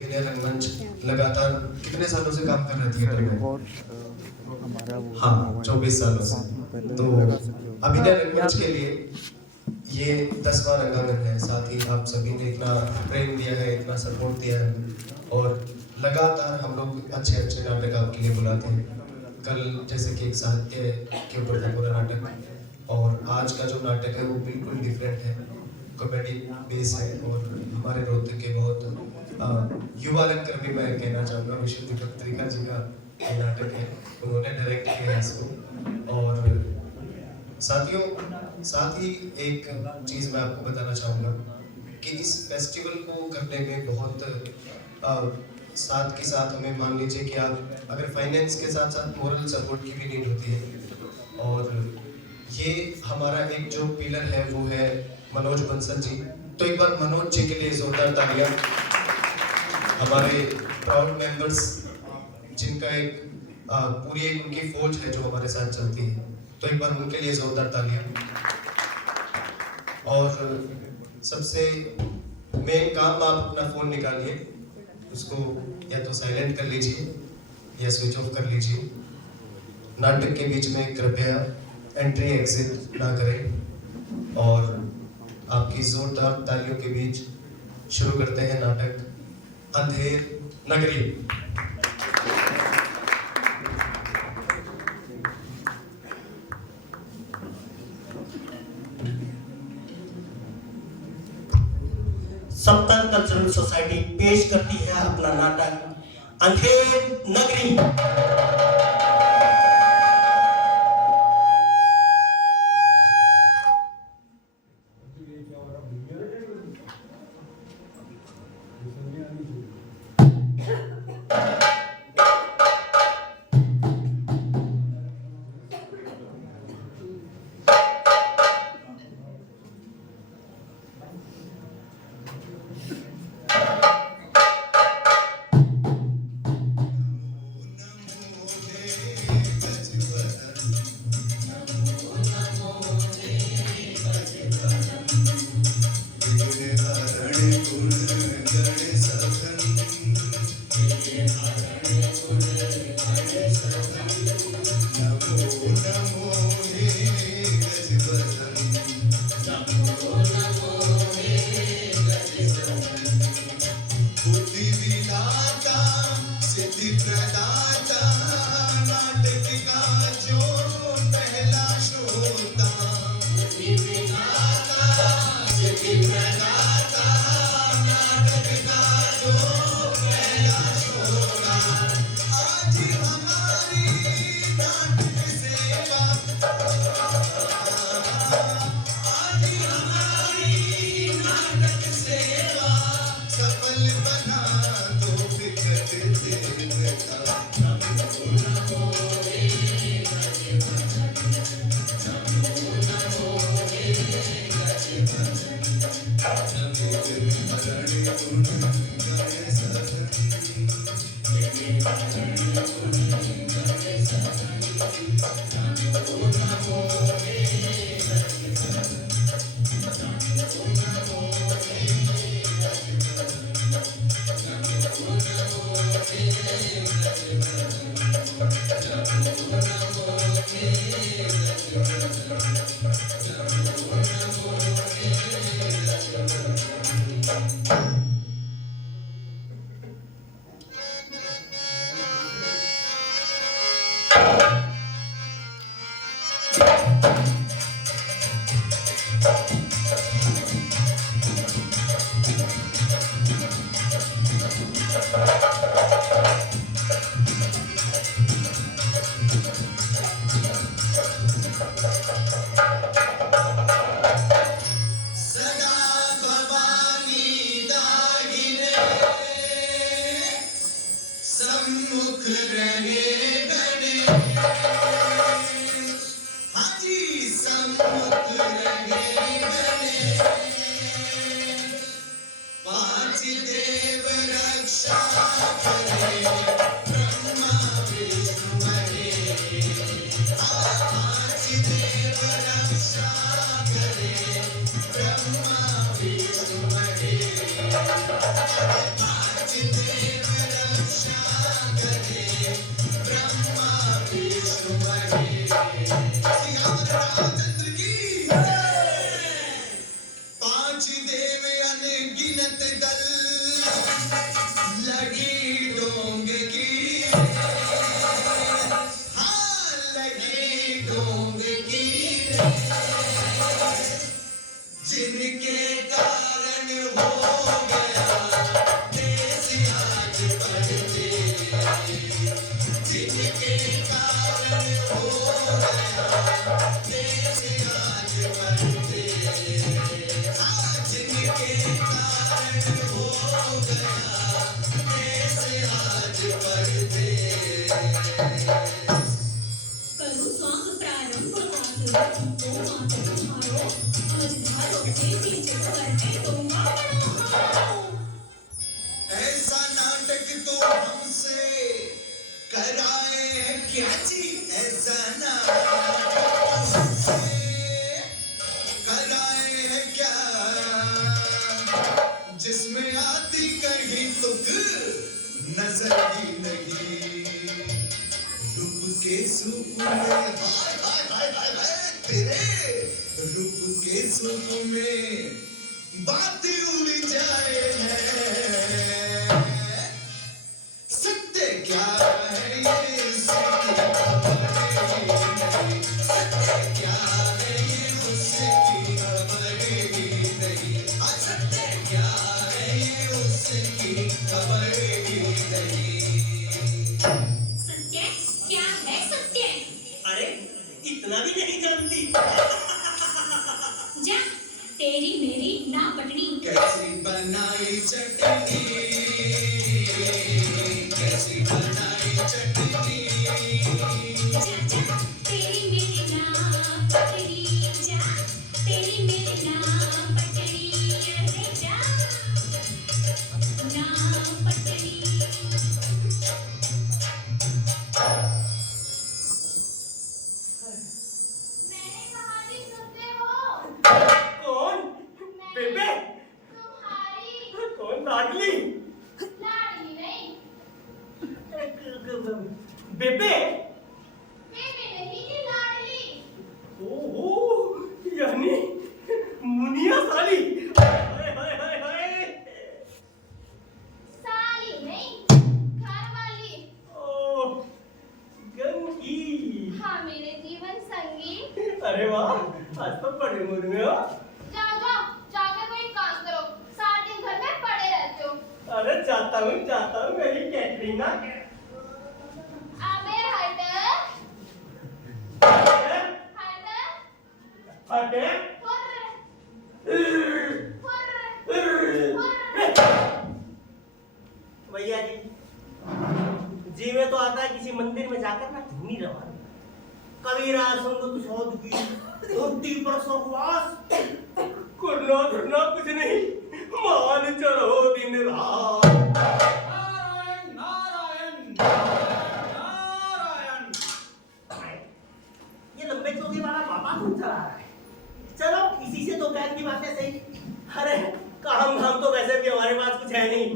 विनय रंगमंच लगातार कितने सालों से काम कर रहे थे थिएटर में? हाँ, 24 सालों से। तो अभिनय रंगमंच के लिए ये 10वां रंगांगन है। साथ ही आप सभी ने इतना प्रेम दिया है, इतना सपोर्ट दिया है और लगातार हम लोग अच्छे अच्छे नाटक आपके लिए बुलाते हैं। कल जैसे कि एक साहित्य के ऊपर था पूरा नाटक और आज का जो नाटक है वो बिल्कुल डिफरेंट है, कॉमेडी बेस है और हमारे रोहतक के बहुत युवा रंगकर भी मैं कहना चाहूँगा विशुद्ध पत्रिका जी का ये नाटक है, उन्होंने डायरेक्ट किया है इसको। और साथ ही एक चीज़ मैं आपको बताना चाहूँगा कि इस फेस्टिवल को करने में बहुत साथ के साथ हमें मान लीजिए कि आप अगर फाइनेंस के साथ साथ मोरल सपोर्ट की भी नीड होती है और ये हमारा एक जो पिलर है वो है मनोज बंसल जी। तो एक बार मनोज जी के लिए जोरदार तालियां। हमारे प्राउड मेंबर्स जिनका एक पूरी एक उनकी फौज है जो हमारे साथ चलती है, तो एक बार उनके लिए जोरदार तालियां। और सबसे मेन काम, आप अपना फोन निकालिए, उसको या तो साइलेंट कर लीजिए या स्विच ऑफ कर लीजिए। नाटक के बीच में कृपया एंट्री एग्जिट ना करें और आपकी जोरदार तालियों के बीच शुरू करते हैं नाटक अंधेर नगरी। सप्तन कल्चरल सोसाइटी पेश करती है अपना नाटक अंधेर नगरी। पांच देव अनगिनत दल लगी डोंग की, हाँ लगी डोंग की, जिनके कारण हो गया देश आज बढ़ते, जिनके कारण हो गया देश आज बढ़ते, हाँ जिनके कारण हो गया देश आज बढ़ते। करो स्वांग प्रारंभ आसुर ओ माता तुम्हारो मझधारो के पीछे करके तुम हारो। ऐसा नाटक तो हमसे कराए क्या जी, ऐसा नाटक हमसे कराए क्या, जिसमें आती कहीं तुक नजर ही नहीं, रूप के सूप में हाय हाय हाय हाय हाय, तेरे रूप के सूप में बात उड़ जाए है, सत्य क्या है ये उसकी खबर ही नहीं, सत्य क्या है ये उसकी खबर ही नहीं, हाँ सत्य क्या है ये उसकी खबर ही नहीं। सत्य क्या है सत्य? अरे इतना भी नहीं जानती। जा तेरी मेरी ना पटनी। कैसी बनाई चटनी, कैसी बनाई चटनी, जा जा तेरी मेरी ना पटनी, जा तेरी मेरी ना पटनी, अरे जा ना पटनी। मैंने कहानी सुनते हो? कौन? बेबे? तुम्हारी कौन लाडली? लाडली नहीं, बेबे? बेबे नहीं जी लाडली। ओहो, यानी मुनिया साली। हाय हाय हाय हाय। साली नहीं, घर वाली। ओह, गंगी। हाँ मेरे जीवन संगी। अरे वाह, आज तो बड़े मूड में हो। जाओ जाओ जाकर कोई काम करो, सारा दिन घर में पड़े रहते हो। अरे जाता हूँ मेरी कैटरीना। आमिर हैदर, हैदर, हटे। हुर्र, हुर्र, हुर्र। भैया जी में तो आता है किसी मंदिर में जाकर ना धुनी रवा, कबीरा संगत सौदगी धोती पर सहवास, करना धरना कुछ नहीं, मान चढ़ो दिन रात। नारायण नारायण नारायण। ये लंबे चौकी वाला बाबा कौन चला रहा है? चलो किसी से तो बैठ की बातें सही। अरे काम धाम तो वैसे भी हमारे पास कुछ है नहीं।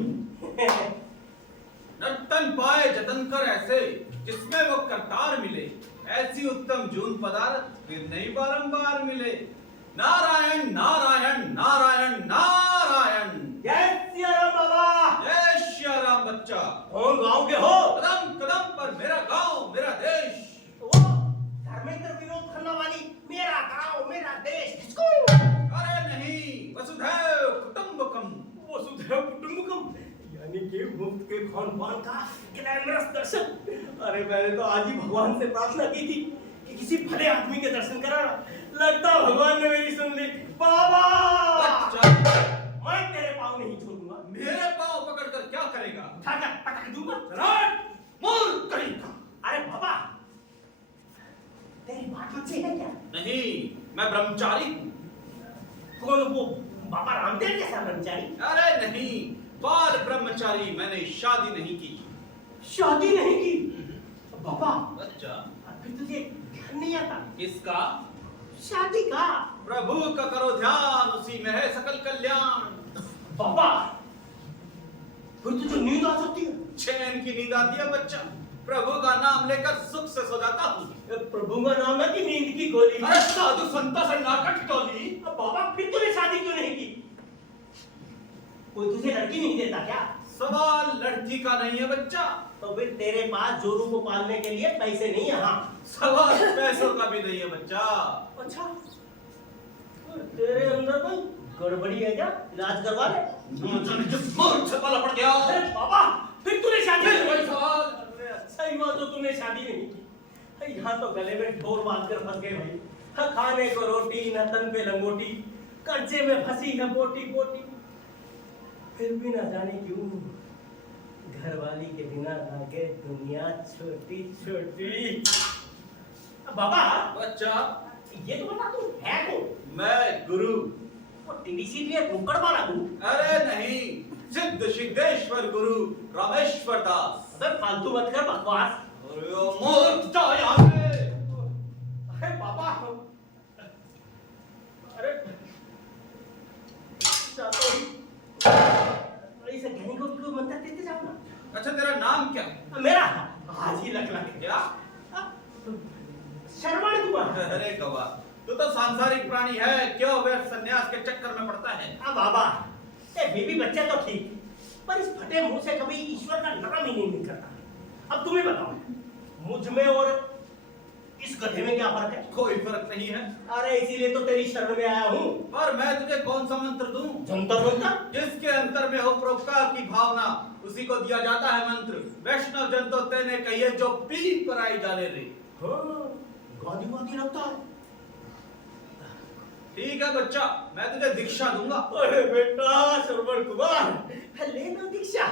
नर्तन पाए जतन कर ऐसे, जिसमें वो करतार मिले, ऐसी उत्तम जून पदार्थ फिर नहीं बारंबार मिले। नारायण नारायण नारायण नारायण। जय सिया राम बाबा। जय श्री राम बच्चा। कौन गांव के हो? कदम कदम पर मेरा गांव मेरा देश। वो धर्मेंद्र विनोद खन्ना वाली मेरा गांव मेरा देश किसको? अरे नहीं, वसुधैव कुटुंबकम। वसुधैव कुटुंबकम यानी कि मुफ्त के खान पान का ग्लैमरस दर्शन। अरे मैंने तो आज ही भगवान से प्रार्थना की थी कि किसी भले आदमी के दर्शन कराना, लगता भगवान ने मेरी सुन ली। बाबा बच्चा, मैं तेरे पाँव नहीं छोड़ूंगा। मेरे पांव पकड़कर क्या करेगा? ठाकर पटक दूंगा। मूर्ख कहीं का। अरे बाबा तेरी बात मुझसे है क्या? नहीं, मैं ब्रह्मचारी हूँ। कौन वो बाबा रामदेव जैसा ब्रह्मचारी? अरे नहीं, बाल ब्रह्मचारी। मैंने शादी नहीं की। शादी नहीं की? बाबा बच्चा, फिर तुझे ध्यान नहीं आता किसका? शादी का? प्रभु का करो ध्यान, उसी में है सकल कल्याण। बाबा फिर तुझे नींद आ सकती है। चैन की नींद आती है बच्चा, प्रभु का नाम लेकर सुख से सो जाता हूँ। प्रभु का नाम है कि नींद की गोली? अरे साधु संतों से नाटक टोली। अब बाबा फिर तूने शादी क्यों नहीं की? कोई तुझे लड़की नहीं देता क्या? सवाल लड़की का नहीं है बच्चा, तो फिर तेरे पास जोरू को पालने के लिए पैसे नहीं है? हाँ, सवाल पैसों का भी नहीं है बच्चा। अच्छा, तेरे अंदर कोई गड़बड़ी है क्या? इलाज करवा ले। छपाला पड़ गया। अरे बाबा फिर तूने शादी फिर नहीं वही की? सवाल। अरे अच्छा ही हुआ तो तूने शादी नहीं की। यहाँ तो गले में ढोल बांध कर फंस गए भाई। हाँ, खाने को रोटी न तन पे लंगोटी, कर्जे में फंसी है बोटी बोटी। फिर भी ना जाने क्यों घरवाली के बिना लागे दुनिया छोटी छोटी। बाबा बच्चा ये तो बता तू है कौन? मैं गुरु। और टीडीसी लिए रुकड़ वाला हूँ? अरे नहीं, सिद्ध सिद्धेश्वर गुरु रामेश्वर दास। अबे फालतू मत कर बकवास। अरे ओ मूर्ख जा यहाँ से। अरे बाबा अरे जातो ही ऐसे घनी को क्यों मंत्र देते जाओ ना। अच्छा तेरा नाम क्या है? मेरा आज ही लग क्या? शर्मा दुआ। अरे गवा, तू तो सांसारिक प्राणी है, क्यों व्यर्थ सन्यास के चक्कर में पड़ता है? हाँ बाबा, ये बेबी बच्चे तो ठीक, पर इस फटे मुंह से कभी ईश्वर का नाम ही नहीं निकलता। अब तुम्हें बताओ, मुझ में और इस गधे में क्या फर्क है? कोई फर्क नहीं है। अरे इसीलिए तो तेरी शरण में आया हूँ। पर मैं तुझे कौन सा मंत्र दूं? जंतर मंतर? जिसके अंतर में हो परोपकार की भावना, उसी को दिया जाता है मंत्र। वैष्णव जन तो तेने कहिए जो पीठ पर आई जाने रे। हाँ, गादी वादी लगता है। ठीक है बच्चा, मैं तुझे दीक्षा दूंगा। अरे बेटा श्रवण कुमार, ले लो दीक्षा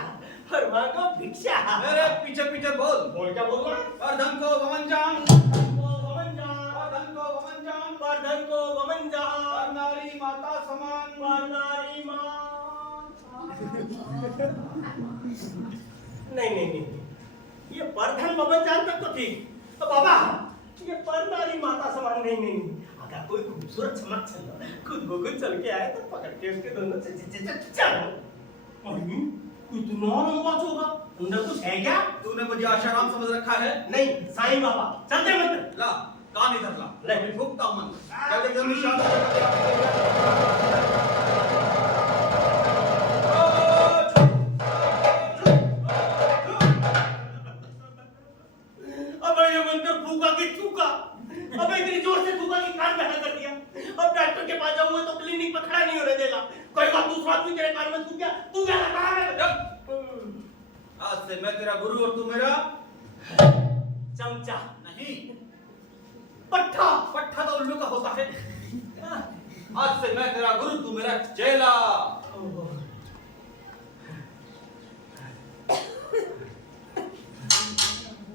और मांगो भिक्षा। मेरे पीछे पीछे बोल। बोल क्या बोलना? वर्धन को वमन जान, वर्धन को वमन जान, वर्धन को वमन जान, वर्धन को वमन जान, और नारी माता समान, नारी माता। नहीं, ये वर्धन वमन जान तक तो ठीक। तो बाबा, ये पर नारी माता समान नहीं। अगर कोई खूबसूरत चमक चल खुद ब खुद चल के आए तो पकड़ के उसके दोनों चलो। इतना लंबा चौड़ा, अंदर कुछ है क्या? तूने मुझे आशाराम समझ रखा है? नहीं, साईं बाबा चलते मत। ला कान इधर ला, ले। मैं भुगता हूं मंत्र। जल्दी जल्दी शांत। अबे ये मंत्र फूका कि थूका? अबे इतनी जोर से थूका कि कान में हल कर दिया। अब डॉक्टर के पास जाऊंगा तो क्लिनिक पर खड़ा नहीं होने देगा। कहेगा दूसरा आदमी तेरे कान में थूक गया, तू क्या लगा है? आज से मैं तेरा गुरु और तू मेरा चमचा नहीं। पट्टा। पट्टा तो उल्लू का होता है। आज से मैं तेरा गुरु, तू मेरा चेला।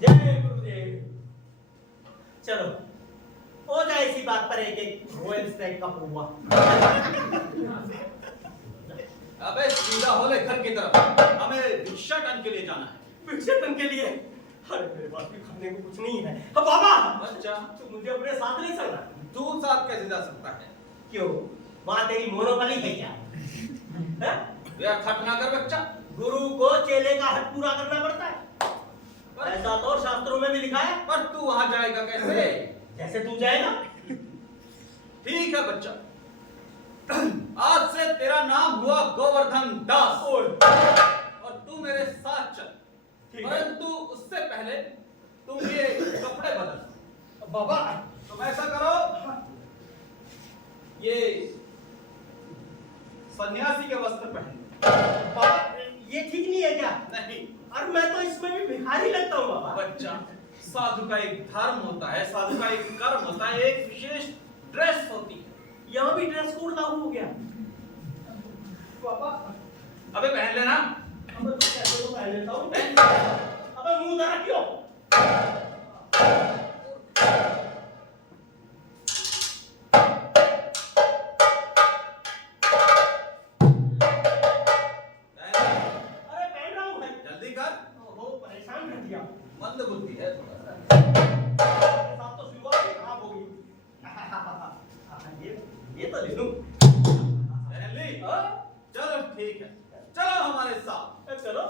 जय गुरुदेव। चलो हो जाए इसी बात पर एक रॉयल स्टैग का हुआ। अबे सीधा हो ले घर की तरफ, हमें भिक्षाटन के लिए जाना है। भिक्षाटन के लिए? अरे मेरे पास भी खाने को कुछ नहीं है। अब बाबा बच्चा, तू मुझे अपने साथ नहीं चलना? तू साथ कैसे जा सकता है? क्यों, वहां तेरी मोनोपोली है क्या? व्यर्थ हट ना कर बच्चा। गुरु को चेले का हक पूरा करना पड़ता है, ऐसा तो शास्त्रों में भी लिखा है। पर तू वहां जाएगा कैसे? जैसे तू जाएगा। ठीक है बच्चा, आज से तेरा नाम हुआ गोवर्धन दास और तू मेरे साथ चल। परंतु उससे पहले तुम ये कपड़े बदल। बाबा तुम ऐसा करो, ये सन्यासी के वस्त्र पहन। बाबा ये ठीक नहीं है क्या? नहीं। और मैं तो इसमें भी भिखारी लगता हूँ बाबा। बच्चा, साधु का एक धर्म होता है, साधु का एक कर्म होता है, एक विशेष ड्रेस होती है। यहाँ भी ड्रेस कोड लागू हो गया बाबा। अबे पहन लेना। अबे तो कैसे तो पहन लेता हूँ। अबे मुंह धरा क्यों? अरे पहन रहा हूँ भाई। जल्दी कर। ओहो परेशान कर दिया। मंद बुद्धि है थोड़ा सा। साथ तो शुरुआत ही खराब हो गई। ये तो ले लूं। पहन ली? चलो ठीक है, चलो हमारे साथ। चलो।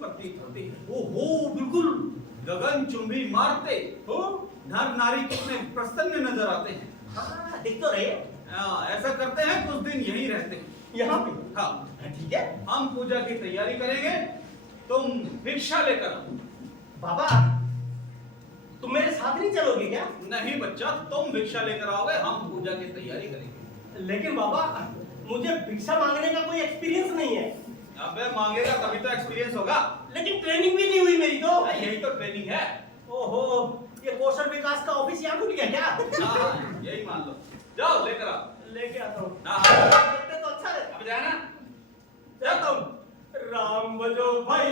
प्रतीत होती है। ओहो बिल्कुल। गगनचुंबी मारते हो नर नारी कितने प्रसन्न नजर आते हैं। हाँ देख तो रहे ऐसा करते हैं, कुछ दिन यहीं रहते हैं। यहाँ पे। हाँ ठीक है हम पूजा की तैयारी करेंगे, तुम भिक्षा लेकर आओ। बाबा तुम मेरे साथ नहीं चलोगे क्या? नहीं बच्चा, तुम भिक्षा लेकर आओगे, हम पूजा की तैयारी करेंगे। लेकिन बाबा मुझे भिक्षा मांगने का कोई एक्सपीरियंस नहीं है। अबे मांगेगा तभी तो एक्सपीरियंस होगा। लेकिन ट्रेनिंग भी नहीं हुई मेरी तो। यही तो ट्रेनिंग है। ओहो ये कौशल विकास का ऑफिस यहाँ खुल गया क्या? हाँ यही मान लो। जाओ लेकर आओ। लेके आता हूँ। हाँ। करते तो अच्छा रहता। अब जाना। जाता हूँ। राम बजो भाई।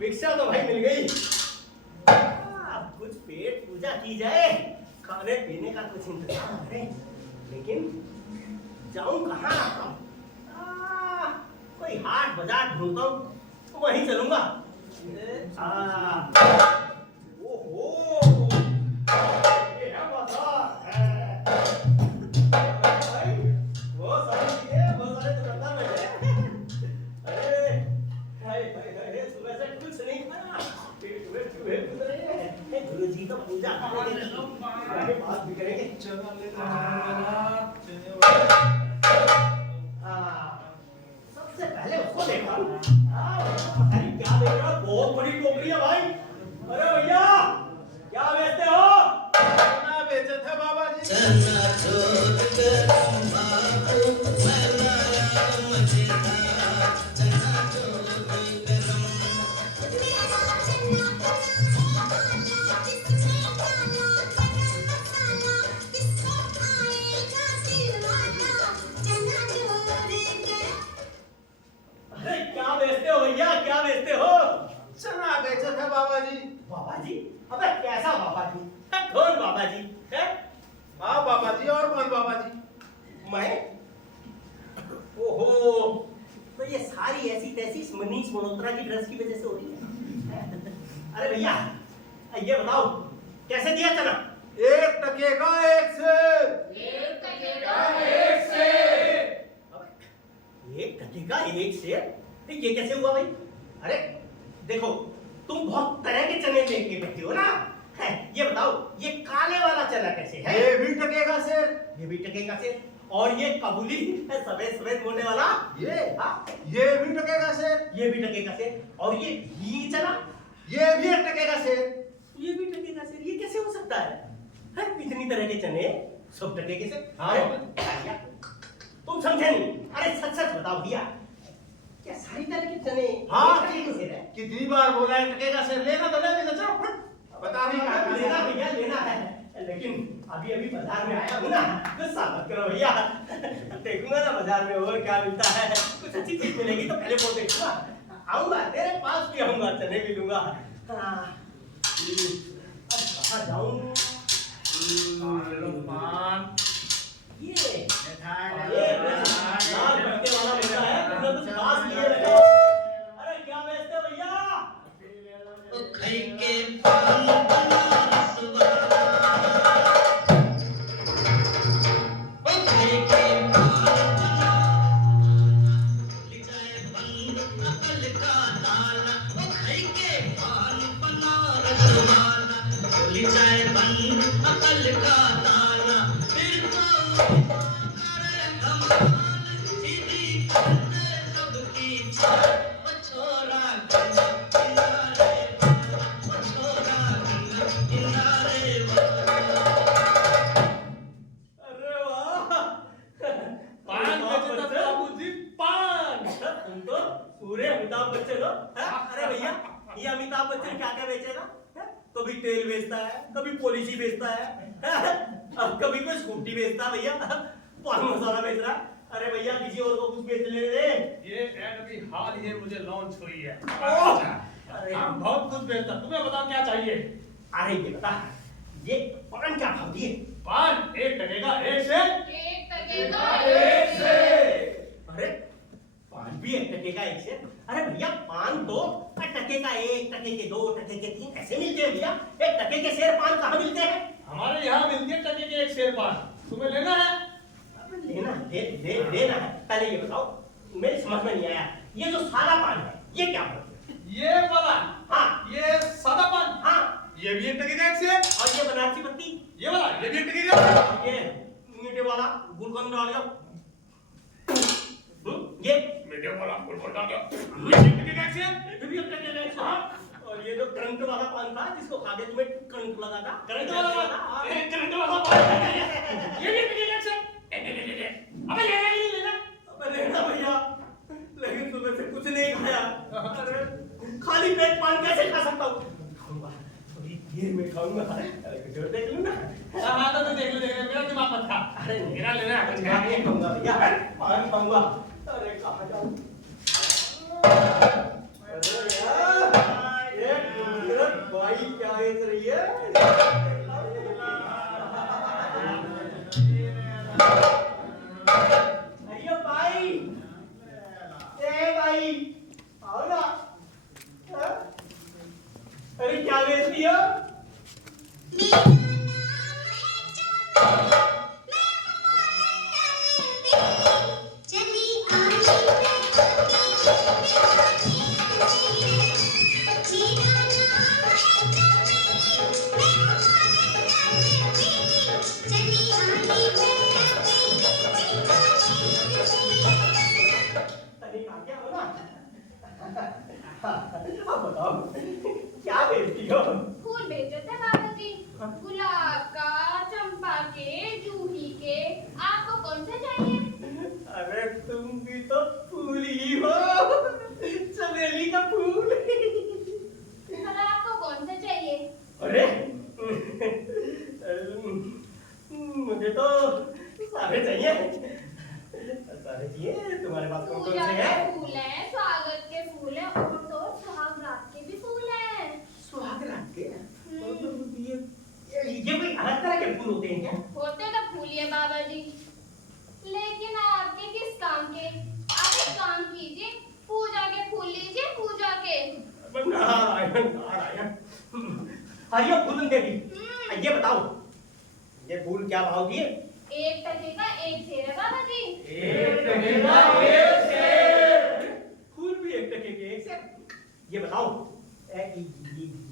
भिक्षा तो भाई मिल गई। अब कुछ पेट पूजा की जाए, खाने पीने का कुछ इंतजाम करें। लेकिन जाऊं कहाँ? कोई हाट बाजार ढूंढता हूँ, तो वहीं चलूंगा। ओहो ये है बाजार। भाई वो सारी चीजें वो सारे दुकानदार बैठे। अरे हाय हाय हाय सुबह से कुछ नहीं खाया, पेट में चूहे कूद रहे हैं। गुरुजी का पूजा करेंगे, बात भी करेंगे। सबसे पहले उसको देखा। पता नहीं क्या देख रहा, बहुत बड़ी टोकरी है भाई। अरे भैया क्या बेचते हो? चना बेचे थे बाबा जी। चना जोत कर बाबू बनाया मजेदार, चना जोत गरम। अरे क्या बेचते हो भैया, क्या बेचते हो? चना बेचे थे बाबा जी। बाबा जी? अबे कैसा बाबा जी? कौन बाबा जी है? हाँ बाबा जी, और कौन बाबा जी? मैं? ओहो तो ये सारी ऐसी तैसी मनीष मल्होत्रा की ड्रेस की वजह से हो रही है। अरे भैया ये बताओ कैसे दिया चना? 1 टके का 1 सेर। 1 टके का 1 सेर। 1 टके का 1 सेर? ये कैसे हुआ भाई? अरे देखो तुम बहुत तरह के चने लेके बैठे हो ना। ये बताओ ये काले वाला चना कैसे है? ये भी टके का सेर। ये भी टके का सेर। और ये काबुली सफेद सफेद होने वाला ये हाँ ये भी टके का सेर। ये भी टके का सेर। और ये घी चना ये भी 1 टके का सेर। ये भी टके का सेर। ये कैसे हो सकता है? इतनी तरह के चने सब टके के सेर? हाँ। भैया, तुम समझे नहीं। अरे सच सच बताओ भैया क्या सारी तरह के चने हाँ एक टके के सेर है? कितनी बार बोला है टके का सेर लेना तो ले लेना। बता नहीं कहाँ लेना भैया लेना है, लेकिन अभी अभी बाजार में आया हूँ ना, गुस्सा मत करो भैया। देखूंगा ना बाजार में और क्या मिलता है, कुछ अच्छी चीज मिलेगी तो पहले वो देखूंगा। आऊंगा तेरे पास भी आऊंगा, चने भी लूंगा। अब कहाँ जाऊं? ये लाल पत्ते वाला मिलता है, इसमें कुछ खास लिए रखो। अरे क्या बेचते हो भैया? खई के पान बनारस वाला, खई के पान ले जाए बंद अकल का ताला, खई के पान बनारस वाला ले जाए बंद अकल का ताला। फिर तो करे धमाल सीधी करते सबकी चाल, ओ छोरा किनारे ओ छोरा किनारे। अरे वाह पान बेचे थे बाबूजी, पान। तुम तो पूरे अमिताभ बच्चन हो। अरे भैया ये अमिताभ बच्चन क्या क्या बेचेगा? कभी तेल बेचता है, कभी पॉलिसी बेचता है, अब कभी कोई स्कूटी बेचता है भैया, पान मसाला बेच रहा है। अरे भैया किसी और को कुछ बेच ले रे। ये ऐड अभी हाल ही मुझे लॉन्च हुई है। अरे हम बहुत कुछ बेचता, तुम्हें बताओ क्या चाहिए? अरे ये बता ये पान क्या भाव दिए? पान 1 टके का 1 सेर। 1 टके टके का एक सेर। अरे पान भी 1 टके का 1 सेर? अरे भैया पान तो टके का 1, टके के 2, टके के 3 ऐसे मिलते हैं भैया। 1 टके के सेर पान कहाँ मिलते हैं? हमारे यहाँ मिलती है टके के 1 सेर पान। तुम्हें लेना है? लेना लेना है। पहले ये बताओ, मेरी समझ में नहीं आया, ये जो सादा पान है ये क्या है? ये वाला? हाँ। ये सादा पान? हाँ। ये भी 1 टके का 1 सेर। और ये बनारसी पत्ती? ये वाला? ये भी 1 टके का 1 सेर। और ये मीठे वाला गुलकंद डाल दो। ये मीठे वाला गुलकंद डाल दो। ये भी 1 टके का 1 सेर। ये भी 1 टके का 1 सेर। हाँ। और ये जो करंट वाला पान था जिसको खा के तुम्हें करंट लगा था, करंट वाला पान? हाँ। करंट वाला पान। ये भी 1 टके का 1 सेर। अबे लेना कि नहीं लेना? अबे लेना भैया, लेकिन सुबह से कुछ नहीं खाया। अरे खाली पेट पान कैसे खा सकता हूँ? खाऊंगा, थोड़ी देर में खाऊंगा। जो देख लूँ ना। हाँ तो देख ले मेरा दिमाग मत खा। अरे मेरा लेना है कुछ मैं नहीं खाऊंगा भैया, पान खाऊंगा। अरे कहाँ जाऊँ? अरे यार, ये खूबसूरत बाई क्या बेच रही है? अयो भाई, ए भाई, आओ ना। हाँ? अरे क्या बेच रही हो? तनी खा के आओ ना। अब बताओ, क्या बेचती हो? फूल बेचते थे बाबा जी, गुलाब का, चंपा के, जूही के। आपको कौन सा चाहिए? अरे तुम भी तो फूल ही हो, चमेली का फूल। और आपको कौन सा चाहिए? अरे मुझे तो सारे चाहिए। सारे चाहिए। तुम्हारे पास कौन कौन पूजा से के हैं? फूल हैं, स्वागत के फूल हैं और तो सुहाग रात के भी फूल हैं। सुहाग रात के? ये कोई अलग तरह के फूल होते हैं क्या? होते तो फूल ही है बाबा जी, लेकिन आपके किस काम के? आप एक काम कीजिए, पूजा के फूल लीजिए, पूजा के। नारायण नारायण। आइयो फूल देवी, ये बताओ, ये फूल क्या भाव दिए? 1 टके का 1 सेर है बाबा जी। 1 टके का 1 सेर। फूल भी 1 टके के 1 सेर। ये बताओ,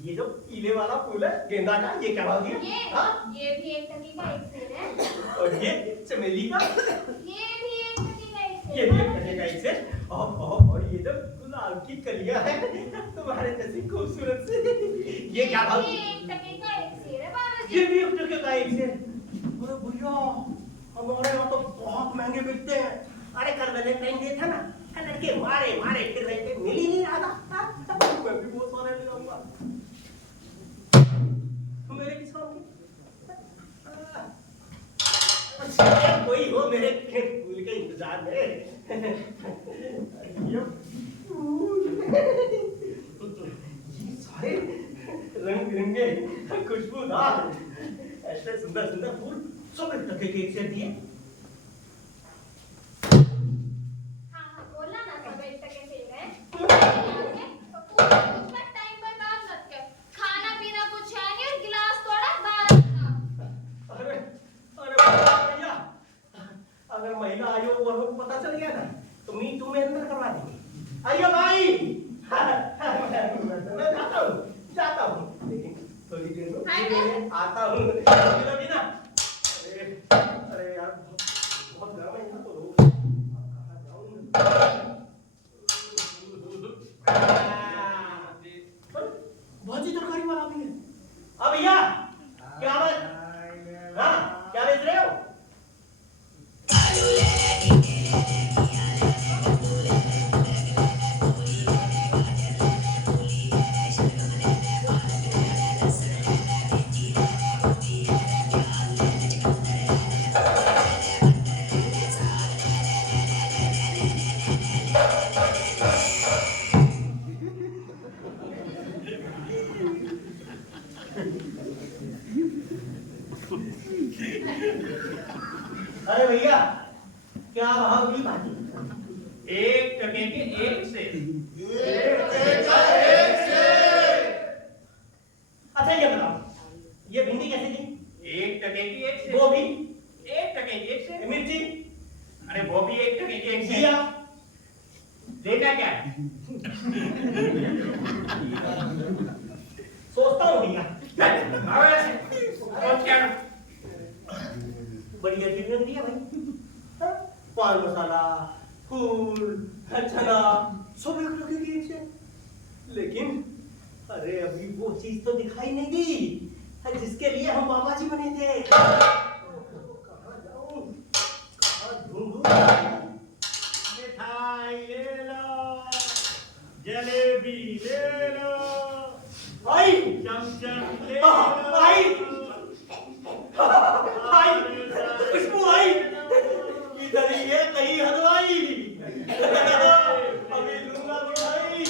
ये जो पीले वाला फूल है गेंदा का, ये क्या भाव दिए? हाँ? ये भी 1 टके का 1 सेर है। और ये चमेली का? ये भी 1 टके का 1 ये सेर भी है। 1 टके का 1 सेर। और ये जो गुलाब की कलियां हैं तुम्हारे जैसी खूबसूरत सी, ये क्या भाव? ये 1 टके का 1 सेर है बाबा जी। ये भी 1 टके का 1 सेर। अरे भैया, हमारे यहाँ तो बहुत महंगे मिलते हैं। अरे कल वैलेंटाइन डे था ना, लड़के मारे मारे फिर रहे थे, मिल ही नहीं रहा था। मैं भी बहुत सारे ले जाऊंगा। मेरे किस काम की? अच्छा, कोई हो मेरे फूल के इंतजार में। ये फूल, ये सारे रंग बिरंगे खुशबूदार ऐसे सुंदर सुंदर फूल सब 1 टके के 1 सेर दिए। हाँ बोला ना, सब 1 टके सेर है। तो कुछ मत टाइम बर्बाद मत कर। खाना पीना कुछ है नहीं और गिलास तोड़ा बाहर रखा। अरे अरे भैया, अगर महिला आयोग वालों को पता चल गया ना तो मी टू में अंदर करवा देंगे। आइयो भाई, मैं जाता हूँ, लेकिन थोड़ी देर में आता हूँ। मिलोगी ना? अरे यार, बहुत गर्म है यहाँ तो। लोग कहाँ जाऊँ? भाजी तरकारी वाला भी है। अब भैया क्या बात? हाँ, क्या बेच रहे हो? अरे भैया, क्या भाव दी भाजी? एक टके के एक से। अच्छा ये बताओ, ये भिंडी कैसे दी? एक टके की एक से। गोभी? एक टके की एक से। मिर्ची? अरे वो भी एक टके की एक से। घिया? लेना क्या है? सोचता हूँ भैया। आओ ऐसे। कौन क्या? बढ़िया चीज रख दिया भाई। हाँ? पान मसाला, फूल, चना, सब एक लगे एक से। लेकिन अरे अभी वो चीज तो दिखाई नहीं दी जिसके लिए हम बाबा जी बने थे। कहाँ जाऊं? कहाँ ढूंढूं? मिठाई ले लो, जलेबी ले लो, आई चमचम ले लो, आई आई खुशबू आई इधर ही है कहीं हलवाई अभी लूंगा भाई।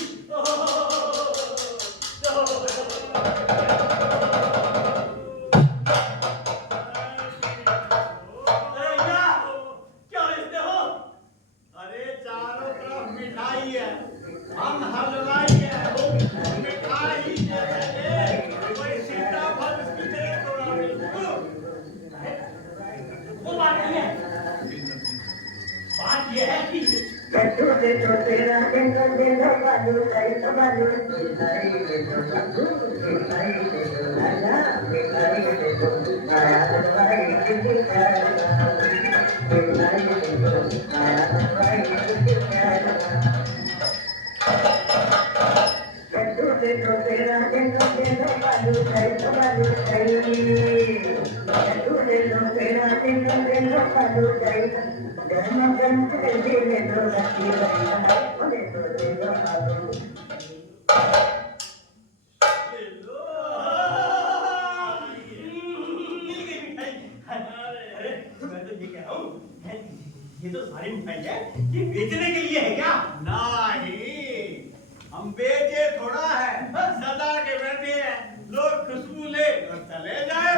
क्या रिश्ते हो? अरे चारों तरफ मिठाई है, हम हलवाई है, मिठाई जैसे कोई सीताफल उसकी तरह तोड़ा बिल्कुल। वो बात नहीं है, बात ये है कि ये तो सारी मिठाई है, ये बेचने के लिए है क्या? नहीं, हम बेचे थोड़ा है, सदा के बैठे हैं, लोग खुशबू ले और चले जाए।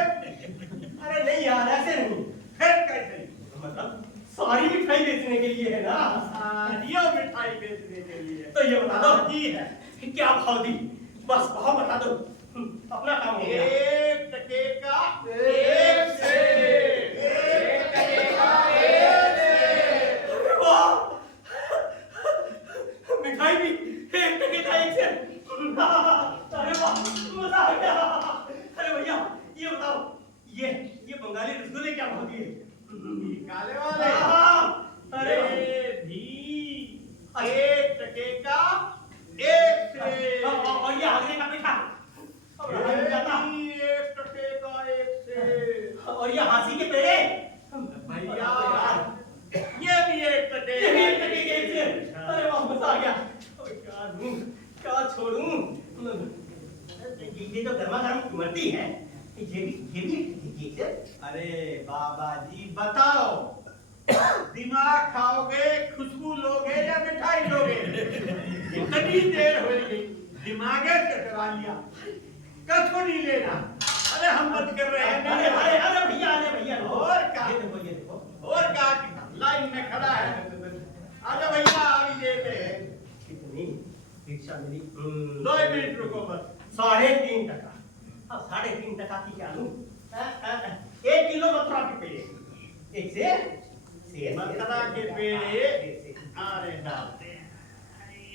अरे नहीं यार, ऐसे नहीं। फिर कैसे? मतलब सारी मिठाई बेचने के लिए है ना? ये मिठाई बेचने के लिए। तो ये बता दो जी है, क्या भाव दी? बस भाव बता दो, अपना काम हो गया। एक टके का एक से। एक टके का एक से। अरे वाह! मिठाई भी एक टके का एक से। अरे वाह, मजा आ गया। अरे भैया ये बताओ, ये बंगाली रसगुल्ले क्या भाव दिए? काले वाले। अरे भी एक टके का एक से। और ये आगरे का मीठा एक टके का एक से। और ये हाथी के पेड़े भैया ये भी एक टके ये भी एक टके के एक से। अरे वाह, मजा आ गया। क्या दूं, क्या छोड़ूं? ये तो गर्मा गर्म इमरती है, ये भी एक टके की एक से। अरे बाबा जी बताओ, दिमाग खाओगे, खुशबू लोगे या मिठाई लोगे? इतनी देर हो गई, दिमागे चकरा लिया, कछु नहीं लेना। अरे हम मत कर रहे हैं। अरे भैया और क्या? ये देखो और क्या? लाइन में खड़ा है। आजा भैया, अभी देते हैं। कितनी रिक्शा मिली? 2 मिनट रुको बस। 3.5 टका। अब 3.5 टका की क्या लूं? 1 किलो मथुरा के पेड़े, एक से मथुरा के पेड़े। अरे डालते हैं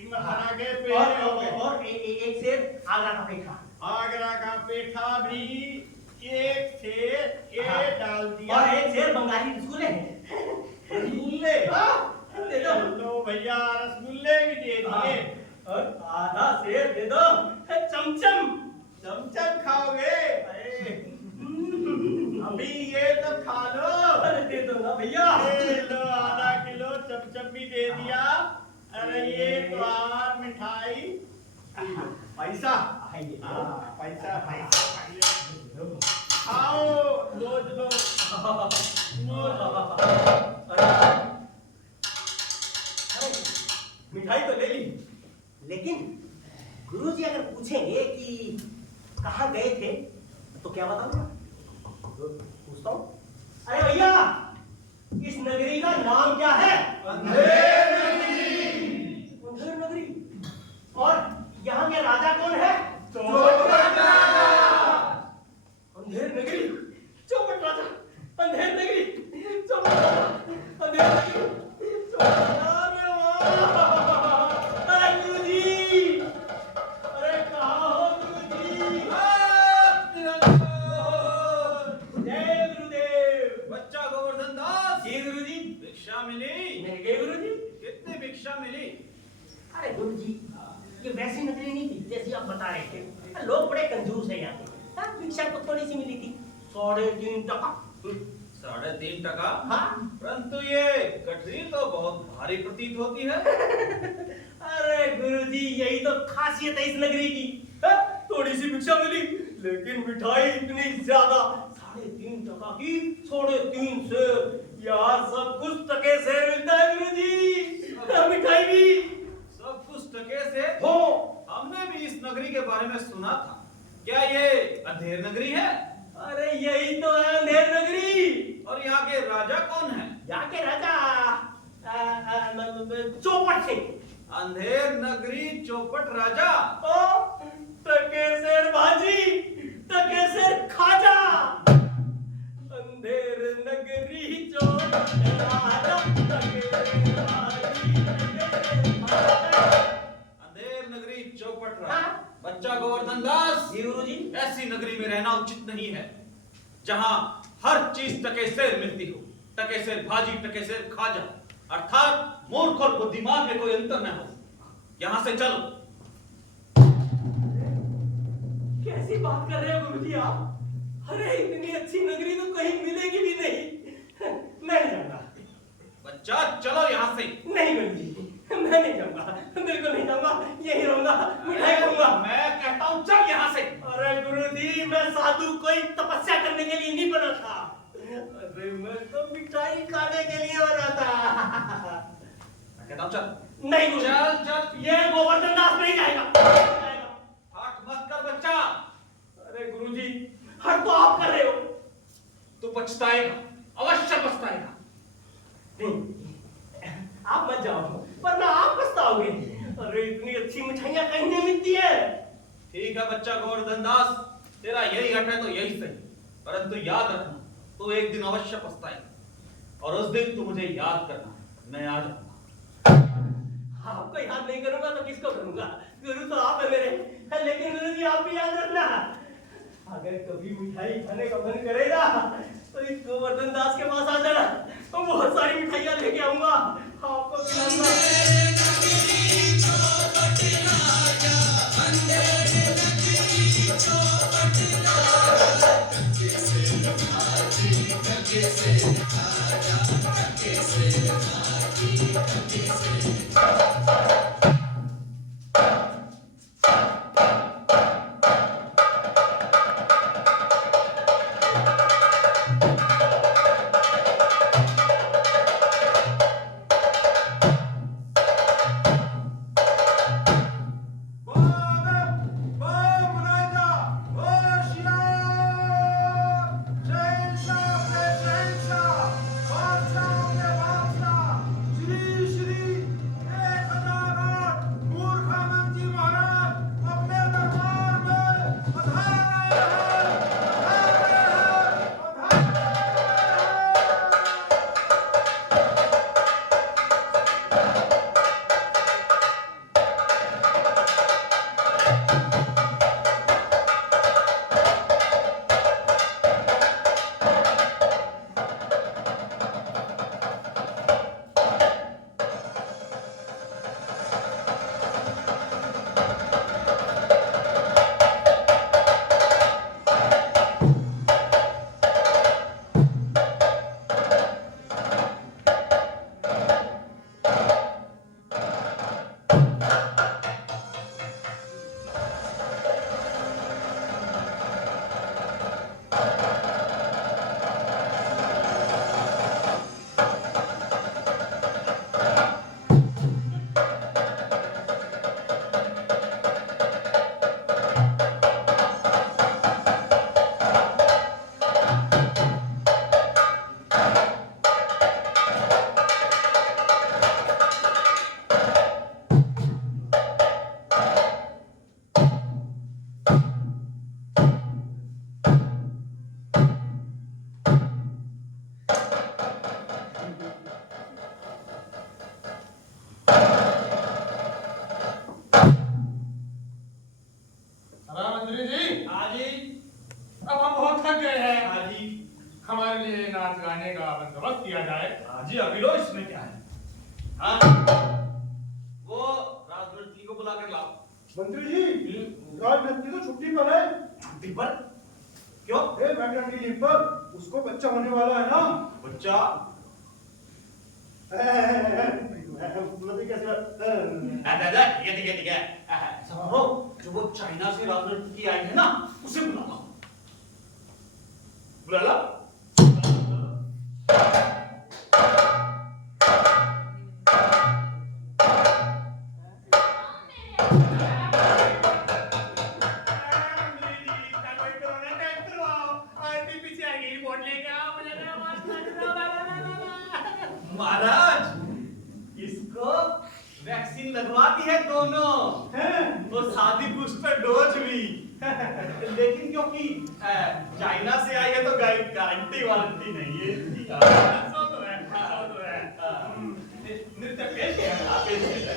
मथुरा के पेड़े हो गए। और एक से आगरा का पेठा। आगरा का पेठा भी एक से ये डाल दिया। और एक से बंगाली रसगुल्ले। रसगुल्ले दे दो। लो भैया, रसगुल्ले भी दे दिए। और आधा सेब दे दो। चमचम चमचम खाओगे? अभी ये तो खा लो। अरे दे दो ना भैया। ये लो, आधा किलो चमचम भी दे दिया। अरे ये तो और मिठाई। पैसा आइए। पैसा खाओ, नोच लो। मिठाई तो ले ली, लेकिन गुरुजी अगर पूछेंगे कि कहाँ गए थे तो क्या बताऊंगा? पूछता हूँ, अरे भैया इस नगरी का नाम क्या है? अंधेर नगरी। अंधेर नगरी। और यहाँ के राजा कौन है? चौपट राजा। अंधेर नगरी, चौपट राजा। अंधेर नगरी, चौपट राजा। अंधेर नगरी, चौपट राजा। अरे गुरुजी, अरे कहाँ हो गुरुजी? जय गुरुदेव। बच्चा गोवर्धन दास, जी गुरुजी। भिक्षा मिली? मिल गए गुरुजी। कितनी भिक्षा मिली? अरे गुरुजी, ये वैसी नगरी नहीं थी जैसी आप बता रहे थे। लोग बड़े कंजूस है यहाँ पे। हाँ, भिक्षा तो थोड़ी सी मिली थी, 3.5 टका। 3.5 टका? हाँ। परंतु ये गठरी तो बहुत भारी प्रतीत होती है। अरे गुरुजी, यही तो खासियत है इस नगरी की। हाँ, थोड़ी सी भिक्षा मिली, लेकिन मिठाई इतनी ज्यादा, 3.5 टका की, 3.5 से। यहाँ सब कुछ टके से मिलता है गुरुजी। हाँ, मिठाई भी सब कुछ टके से? हो। हमने भी इस नगरी के बारे में सुना था। क्या ये अंधेर नगरी है? अरे यही तो है अंधेर नगरी। और यहाँ के राजा कौन है? यहाँ के राजा चौपट सिंह। अंधेर नगरी चौपट राजा। ओ, टके शेर भाजी, टके शेर खाजा। अंधेर नगरी चौपट राजा, टके शेर भाजी, टके शेर खाजा। अंधेर नगरी चौपट राजा। हाँ। बच्चा गोवर्धन दास, जी गुरुजी। ऐसी नगरी में रहना उचित नहीं है जहां हर चीज टके शेर मिलती हो। टके शेर भाजी, टके शेर खाजा, अर्थात मूर्ख और बुद्धिमान में कोई अंतर न हो। यहां से चलो। कैसी बात कर रहे हो गुरुजी आप? अरे इतनी अच्छी नगरी तो कहीं मिलेगी भी नहीं। मैं नहीं जाऊंगा। बच्चा चलो यहां से। नहीं गुरुजी, मैं नहीं जाऊंगा, बिल्कुल नहीं जाऊंगा, यही रहूंगा, मिठाई खाऊंगा। मैं कहता हूं चल यहां से। अरे गुरुजी, मैं साधु कोई तपस्या करने के लिए नहीं बना था। अरे मैं तो मिठाई खाने के लिए बना था। मैं कहता हूं चल। नहीं गुरुजी, चल चल। ये गोवर्धन दास नहीं जाएगा, नहीं जाएगा। हट मत कर बच्चा। अरे गुरुजी, हट तो आप कर रहे हो। तू पछताएगा, अवश्य पछताएगा। नहीं, आप मत जाओ, वरना आप पछताओगे। अरे इतनी अच्छी मिठाइयाँ कहीं नहीं मिलती है। ठीक है बच्चा गोवर्धन दास, तेरा यही हट है तो यही सही। परंतु याद रखना, तू एक दिन अवश्य पछताएगा। और उस दिन तू मुझे याद करना, मैं आ जाऊंगा। आपको याद नहीं करूंगा तो किसको करूंगा? गुरु तो आप है मेरे। लेकिन गुरु जी, आप भी याद रखना, अगर कभी मिठाई खाने का मन करेगा तो इस गोवर्धन दास के पास आ जाना। तो बहुत सारी मिठाइयाँ लेके आऊंगा, आपको खिलाऊंगा। श्री श्री हमारे लिए नाच गाने का बंदोबस्त किया जाए। जी अभिलो, इसमें क्या है? हाँ, वो राजनीति को बुला कर लाओ। मंत्री जी, राजनीति तो छुट्टी पर है। छुट्टी पर? क्यों? मैटरनिटी लीव पर, उसको बच्चा होने वाला है ना। बच्चा? दादा ठीक है। समझो, जो वो चाइना से राजनीति आई है ना, उसे बुला लो। बुला लो। महाराज, इसको वैक्सीन लगवा दी है दोनों, वो शादी बूस्टर डोज भी। लेकिन क्योंकि चाइना से आई है तो गारंटी वारंटी नहीं है इसकी। सो तो है। नृत्य पेश किया, पेश किया।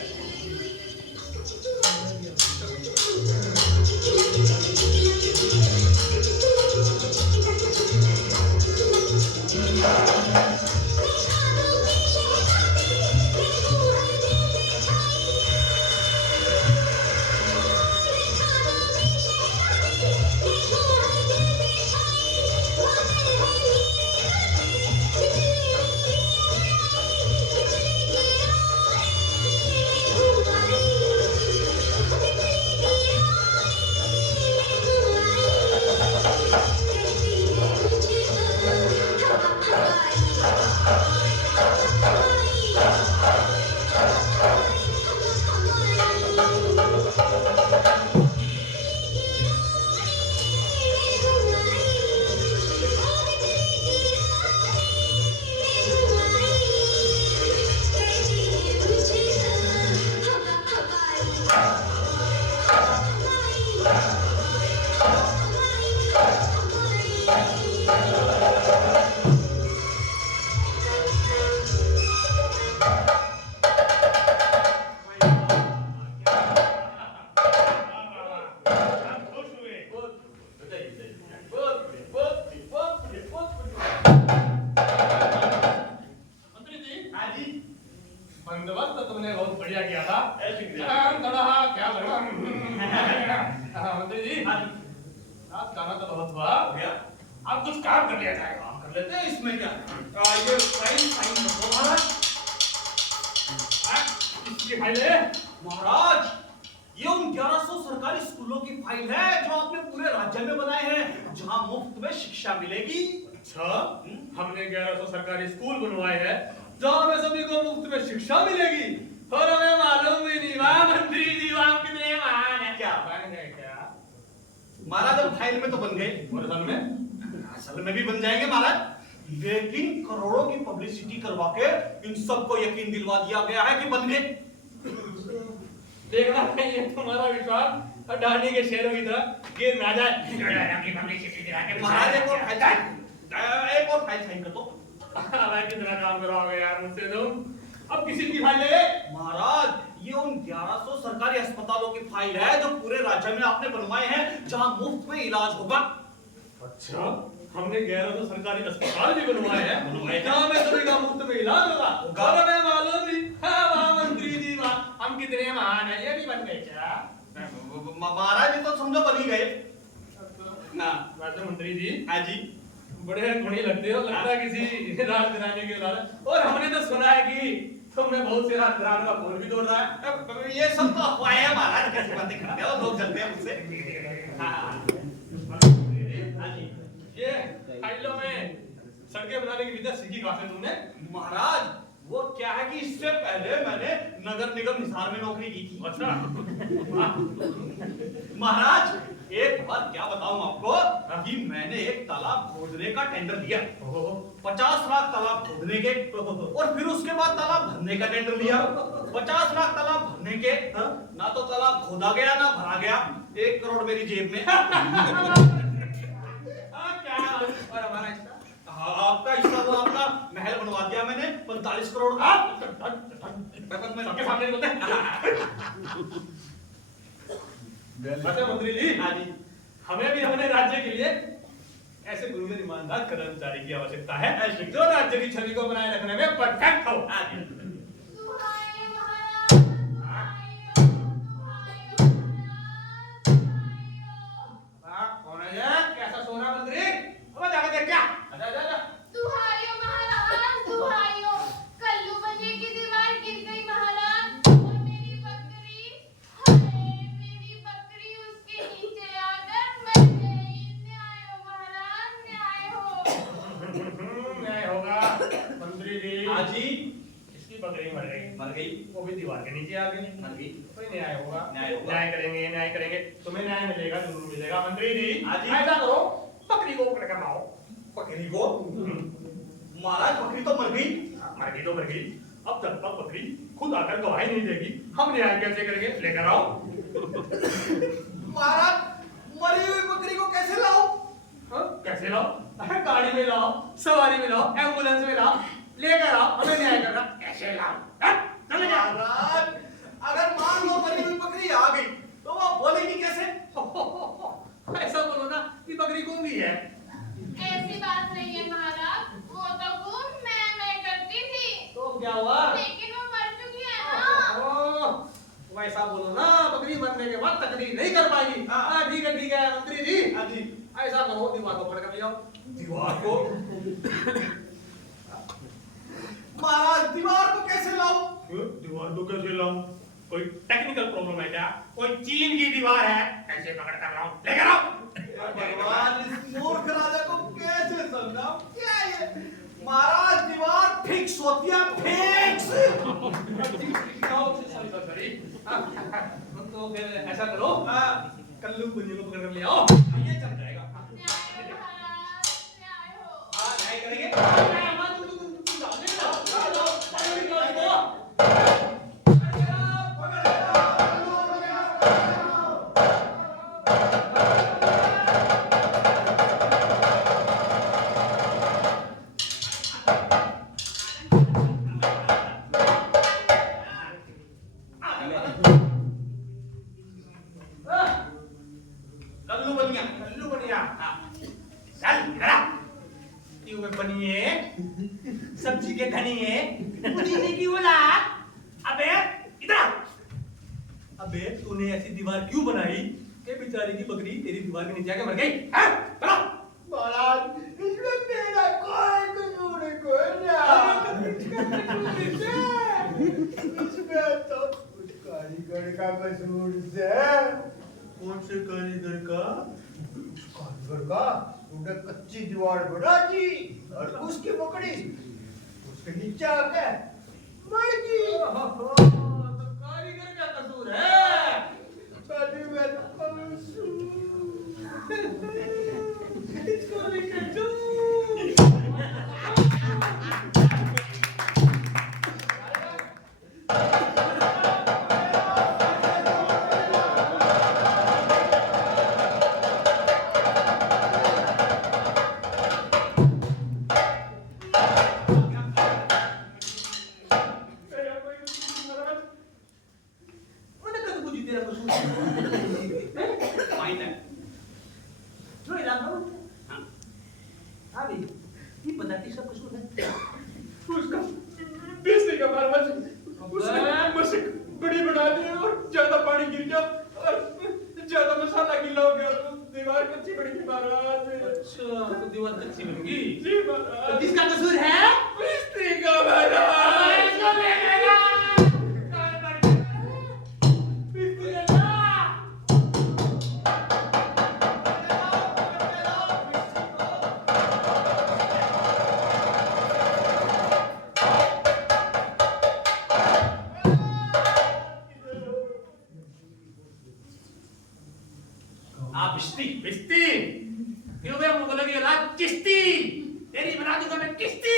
बंदोबस्त तो तुमने बहुत बढ़िया किया था। क्या लगा? मंत्री जी, रात गाना तो बहुत हुआ, अब कुछ काम कर लिया जाएगा। काम कर लेते हैं, इसमें क्या? ये फाइल रखो महाराज। इसकी फाइल है महाराज, ये उन 1100 सरकारी स्कूलों की फाइल है जो आपने पूरे राज्य में बनाए हैं, जहां मुफ्त में शिक्षा मिलेगी। अच्छा, हमने 1100 सरकारी स्कूल बनवाए हैं जहाँ में सभी को मुफ्त में शिक्षा मिलेगी, और हमें मालूम भी नहीं। वाह मंत्री जी, वाह कितने महान है। क्या बन गए क्या? महाराज, अब फाइल में तो बन गए, और असल में भी बन जाएंगे महाराज, लेकिन करोड़ों की पब्लिसिटी करवा के इन सबको यकीन दिलवा दिया गया है कि बन गए। देखना है ये तुम्हारा विश्वास अडानी के शेरों की तरह गिर ना जाए। महाराज, एक और फाइल साइन कर दो। मैं कितना काम करवाओगे यार मुझसे तुम? अब किसी की फाइल है? महाराज, ये उन 1100 सरकारी अस्पतालों की फाइल है जो पूरे राज्य में आपने बनवाए हैं, जहां मुफ्त में इलाज होगा। अच्छा, हमने 1100 सरकारी अस्पताल भी बनवाए हैं जहाँ में सभी का मुफ्त में इलाज होगा, और हमें मालूम नहीं। हाँ वाह मंत्री जी, वाह, हम कितने महान हैं। ये भी बन गए क्या? महाराज, ये तो समझो बन ही गए। वैसे मंत्री जी, हाँ जी, बड़े गुणी लगते हो, लगता है किसी राजघराने के औलाद। और हमने तो सुना है कि तुमने बहुत से राजघरानों का खून भी तोड़ रहा है। ये सब तो अफवाहें हैं महाराज, कैसी बातें करते हो, लोग चलते हैं मुझसे। ये फाइलों में सड़कें बनाने की विद्या सीखी कहाँ से तुमने? महाराज, वो क्या है कि इससे पहले मैंने नगर निगम हिसार में नौकरी की थी। अच्छा। महाराज, एक बार क्या बताऊं आपको कि मैंने एक तालाब खोदने का टेंडर लिया, 50 लाख तालाब खोदने के, और फिर उसके बाद तालाब भरने का टेंडर लिया, 50 लाख तालाब भरने के। ना तो तालाब खोदा गया ना भरा गया, 1 करोड़ मेरी जेब में। और हमारा हिस्सा? आपका हिस्सा वो आपका महल बनवा दिया मैंने 45 करोड़ का। सबके सामने बोलते हैं। अच्छा मंत्री जी, हाँ जी, हमें भी अपने राज्य के लिए ऐसे गुरुजन ईमानदार कर्मचारी की आवश्यकता है जो राज्य की छवि को बनाए रखने में परफेक्ट हो। दुहाई महाराज, दुहाई महाराज। कौन है ये? कैसा सोना मंत्री? अब जाके देख क्या? आजा जा जा। दुहाइयो महाराज, दुहाइयो। कल्लू बनिए की दीवार गिर गई महाराज, और मेरी बकरी, हाय मेरी बकरी उसके नीचे आकर मर गई। न्याय हो महाराज, न्याय हो। न्याय होगा मंत्री जी। हाँ जी। इसकी बकरी मर गई, मर गई। वो भी दीवार के नीचे आ गई, मर गई। कोई न्याय होगा। न्याय होगा। न्याय करेंगे, न्याय करेंगे, तुम्हें न्याय मिलेगा, जरूर मिलेगा मंत्री जी। हाँ जी। ऐसा करो, बकरी को पकड़ कर लाओ। बकरी को? महाराज बकरी तो मर गई। मर गई तो मर गई, अब तक तक बकरी खुद आकर गवाही नहीं देगी, हम न्याय कैसे करेंगे? लेकर आओ। महाराज मरी हुई बकरी को कैसे लाओ? हाँ, कैसे लाओ? अरे गाड़ी में लाओ, सवारी में लाओ, एम्बुलेंस में लाओ, लेकर आओ, हमें न्याय करना। कैसे लाओ? चले जाओ। महाराज अगर मान लो मरी हुई बकरी आ गई तो वो बोलेगी कैसे? ऐसा बोलो ना कि बकरी गूंगी है। ऐसी बात नहीं है महाराज, वो तो खूब मैं करती थी, तो क्या हुआ? लेकिन वो मर चुकी है ना। ओह, वैसा बोलो ना, बकरी मरने के बाद तकरीर नहीं कर पाएगी। हाँ ठीक है मंत्री जी। हाँ जी। ऐसा करो, दीवार को पकड़ कर ले आओ। दीवार को? महाराज दीवार को कैसे लाऊं? दीवार को कैसे लाऊं? कोई टेक्निकल प्रॉब्लम है क्या? कोई चीन की दीवार है, कैसे पकड़ कर लाऊं? लेकर आओ। भगवान इस मूर्ख राजा को कैसे समझाऊं? क्या ये? महाराज दीवार फिक्स होती है, फिक्स। सॉरी। तो फिर ऐसा करो, कल्लू बनिए को पकड़ कर ले आओ, ये चल जाएगा। न्याय हो महाराज, न्याय हो। हाँ न्याय करेंगे। कल्लू बनिया। चल इधर आ। क्यों में बनिए? सब्जी के धनिए, पुदीने की औलाद। अबे इधर आ। अबे तूने ऐसी दीवार क्यों बनाई कि बेचारी की बकरी तेरी दीवार के नीचे आके मर गई? हैं? बता। महाराज इसमें मेरा कोई कसूर नहीं, कोई नहीं। इसमें तो कुछ कारीगर का कसूर है। कौन से कारीगर का? कारीगर का उसने कच्ची दीवार बना दी और उसकी बकरी उसके नीचे आके मर गई। तो कारीगर का कसूर है। कारीगर का कसूर। इसको लेकर जो बड़ी बना दी और ज्यादा पानी गिर गया और ज्यादा मसाला गिला हो गया तो दीवार कच्ची बड़ी थी महाराज। अच्छा तो दीवार कच्ची बन गई। जी महाराज। तो किसका कसूर है? मिस्त्री का महाराज। इसको ले गया। मिस्त्री ला। बिस्ती क्यों बे मुगलों की औलाद चिश्ती तेरी बना दूंगा मैं किश्ती।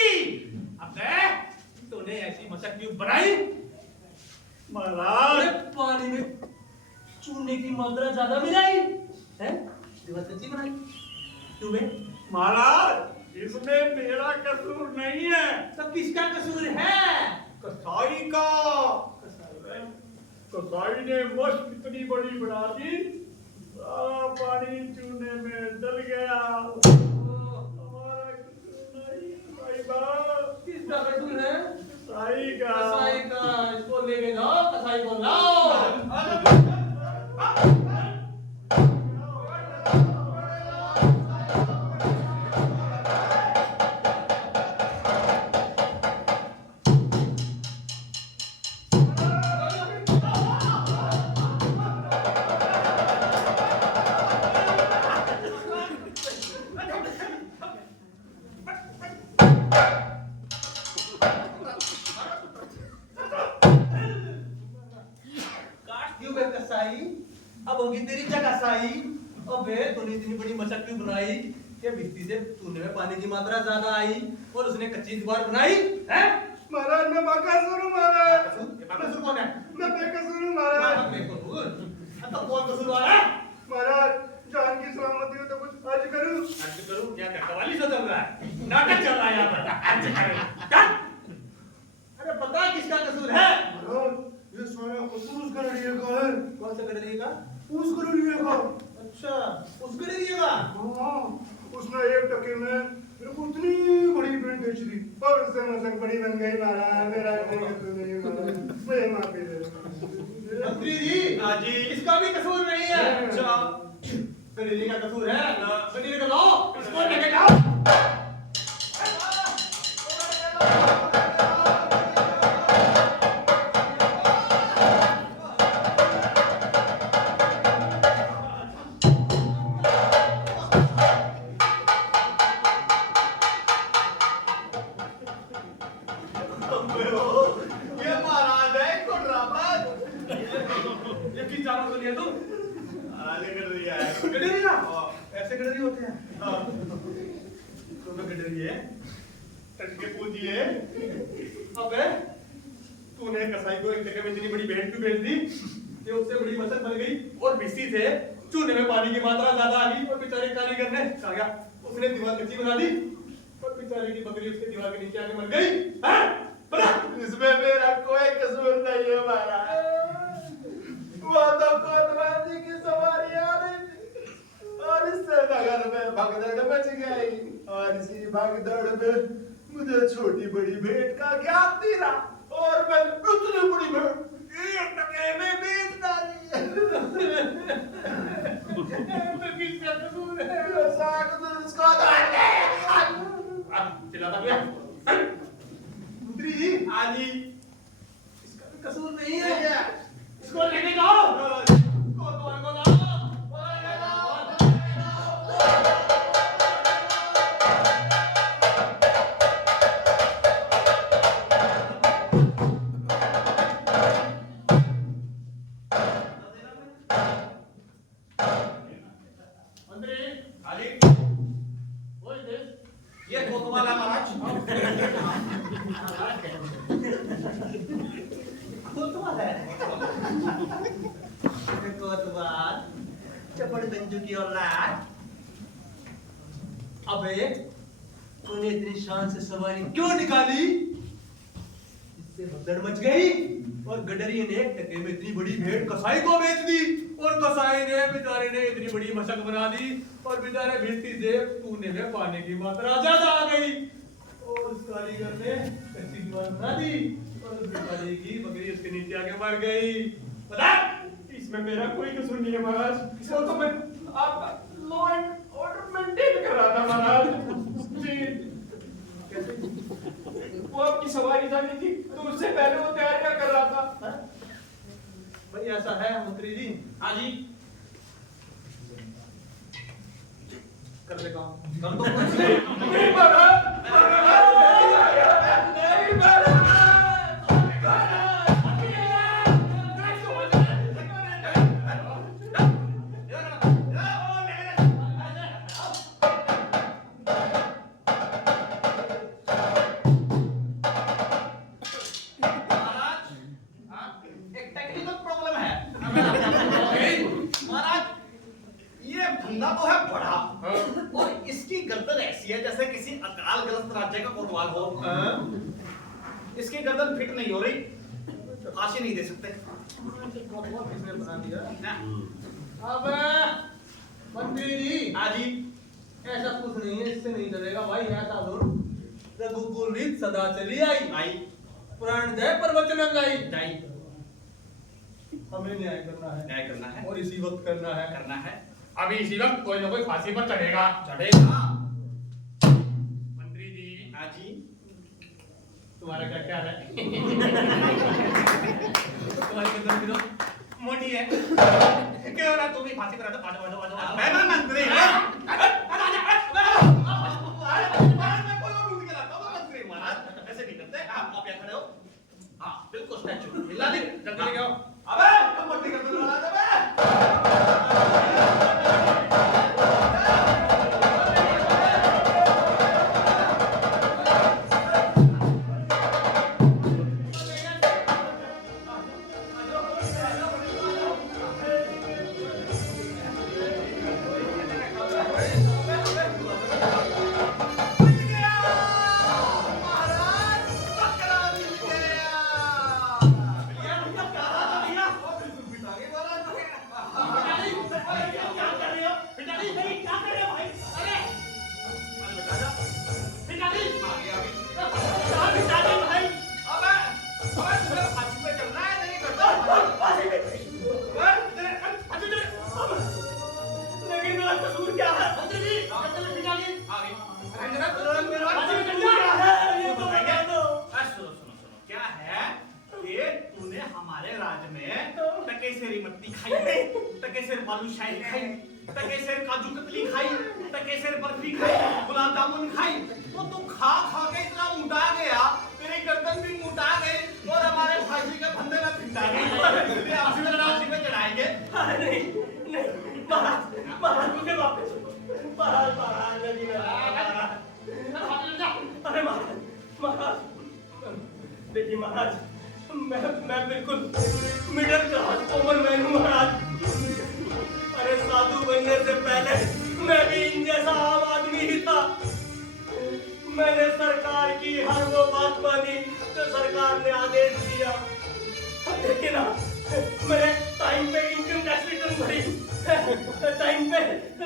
अबे तूने ऐसी मशक क्यों बनाई? महाराज पानी में चूने की मात्रा ज्यादा मिलाई है, दीवार कच्ची बनाई क्यों बे? महाराज इसमें मेरा कसूर नहीं है। तो किसका कसूर है? कसाई का। कसाई ने मस्त इतनी बड़ी बना दी, सारा पानी चूने में डल गया। होगी तेरी जगह साई। अबे तूने इतनी बड़ी मशक क्यों बनाई कि भित्ती से चूने में पानी की मात्रा ज्यादा आई और उसने कच्ची दीवार बनाई है? महाराज मैं बेकसूर हूँ महाराज। बेकसूर कौन है? मैं बेकसूर हूँ महाराज। बेकसूर? तो कौन कसूरवार है? महाराज जान की सलामती हो तो कुछ अर्ज करूँ। अर्ज करूँ? क्या कव्वाली सा चल रहा है? नाटक चल रहा है यहाँ पर। अर्ज करूँ? अरे बता किसका कसूर है? महाराज ये सारा कसूर उस गडरिये का है। कौन सा गडरिये का? उस गडरिये का। अच्छा उस गडरिये का? हाँ उसने 1 टके में मेरे को इतनी बड़ी बेट बेच दी और उससे मसक बड़ी बन गई महाराज। मेरा कोई कसूर नहीं महाराज, मुझे माफी दे दो। मंत्री जी हाँ जी इसका भी कसूर नहीं है। अच्छा गडरिये का कसूर है? गडरिये का लाओ इसको लेके जाओ। ये महाराज है कुर्रामत। ये किस जानवर को लिया तुम? गडरिया है। गडरिया? ऐसे गडरिया होते हैं? तुम तो गडरिया है। टटके पूजिए। अबे तूने कसाई को 1 टके में इतनी बड़ी भेंट क्यों बेच दी कि उससे बड़ी मसक बन गई और भिस्सी से चूने में पानी की मात्रा ज्यादा आ गई और बेचारे कारीगर ने कहा गया उसने दीवार कच्ची बना दी और बेचारे की बकरी उसके दीवार के नीचे आके मर गई। हैं? बता। इसमें मेरा कोई कसूर नहीं है महाराज। वो तो कोतवाली की सवारी आ रही थी और इससे नगर में भगदड़ मच गई और इसी भगदड़ में मुझे छोटी बड़ी भेंट का ज्ञान दिया और मैंने उतनी बड़ी भेंट 1 टके में बेच डाली। तो किसका कसूर है? चिल्लाता क्यों है? मंत्री जी आजी इसका भी कसूर नहीं है। इसको लेके जाओ। कोतवाल को लाओ। मंत्री आजी वो ये कोतवाल है महाराज। कोतवाल है? कोतवाल चपड़ गंजू की औलाद। अबे तूने इतनी शान से सवारी क्यों निकाली इससे भगदड़ मच गई और गडरिये ने 1 टके में इतनी बड़ी भेंट कसाई को बेच दी और कसाई ने बेचारे ने इतनी बड़ी मशक बना दी और बेचारे भिस्ती से चूने में पानी की मात्रा ज्यादा आ गई और उस कारीगर ने कच्ची दीवार बना दी और उस बेचारे की बकरी उसके नीचे आके मर गई। बता। इसमें मेरा कोई कसूर नहीं है महाराज। वो तो मैं आपका लॉ एंड ऑर्डर मेंटेन कर रहा था महाराज जी। वो आपकी सवारी जानी थी तो उससे पहले वो तैयारियां कर रहा था। भाई ऐसा है मंत्री जी? हाँ जी कर ले काम कर दो। नहीं महाराज, नहीं महाराज। एक टेक्निकल प्रॉब्लम है। महाराज ये फंदा तो है बड़ा और इसकी गर्दन ऐसी है जैसे किसी अकालग्रस्त राज्य का कोतवाल हो। इसकी गर्दन फिट नहीं हो रही, फांसी नहीं दे सकते। किसने बना दिया? ना। अब मंत्री जी हाँ जी ऐसा कुछ नहीं है, इससे नहीं चलेगा भाई। ऐसा धुन रघुकुल रीत सदा चली आई पुराण जय प्रवचन गाई जाई। हमें न्याय करना है, न्याय करना है और इसी वक्त करना है। करना है। अभी इसी वक्त कोई ना कोई फांसी पर चढ़ेगा। चढ़ेगा। मंत्री जी हाँ जी तुम्हारा क्या ख्याल है? तुम्हारी गर्दन की तो मोटी है क्यों ना तुम भी फांसी पर आ मैं मंत्री ऐसे नहीं करते। आप यहाँ खड़े हो। हाँ बिल्कुल स्टैचू हिला दे। जल्दी लेके आओ। अबे कब मट्टी कर दो। बालूशाही खाई, टके सेर काजू कतली खाई, टके सेर बर्फी खाई, गुलाब जामुन खाई। वो तो खा खा के इतना मोटा गया, तेरी गर्दन भी मोटा गई और हमारे फांसी के फंदे में भिंडा गई। आपसे लड़ाई में चढ़ाएंगे। नहीं नहीं महाराज महाराज मुझे वापस महाराज महाराज नहीं अरे महाराज महाराज देखिए महाराज मैं बिल्कुल मिडिल क्लास कॉमन मैन हूँ महाराज। अरे साधु बनने से पहले मैं भी इन जैसा आम आदमी ही था। मैंने सरकार की हर वो बात मानी जो सरकार ने आदेश दिया। देखिए ना मैंने टाइम पे इनकम टैक्स रिटर्न भरी, टाइम पे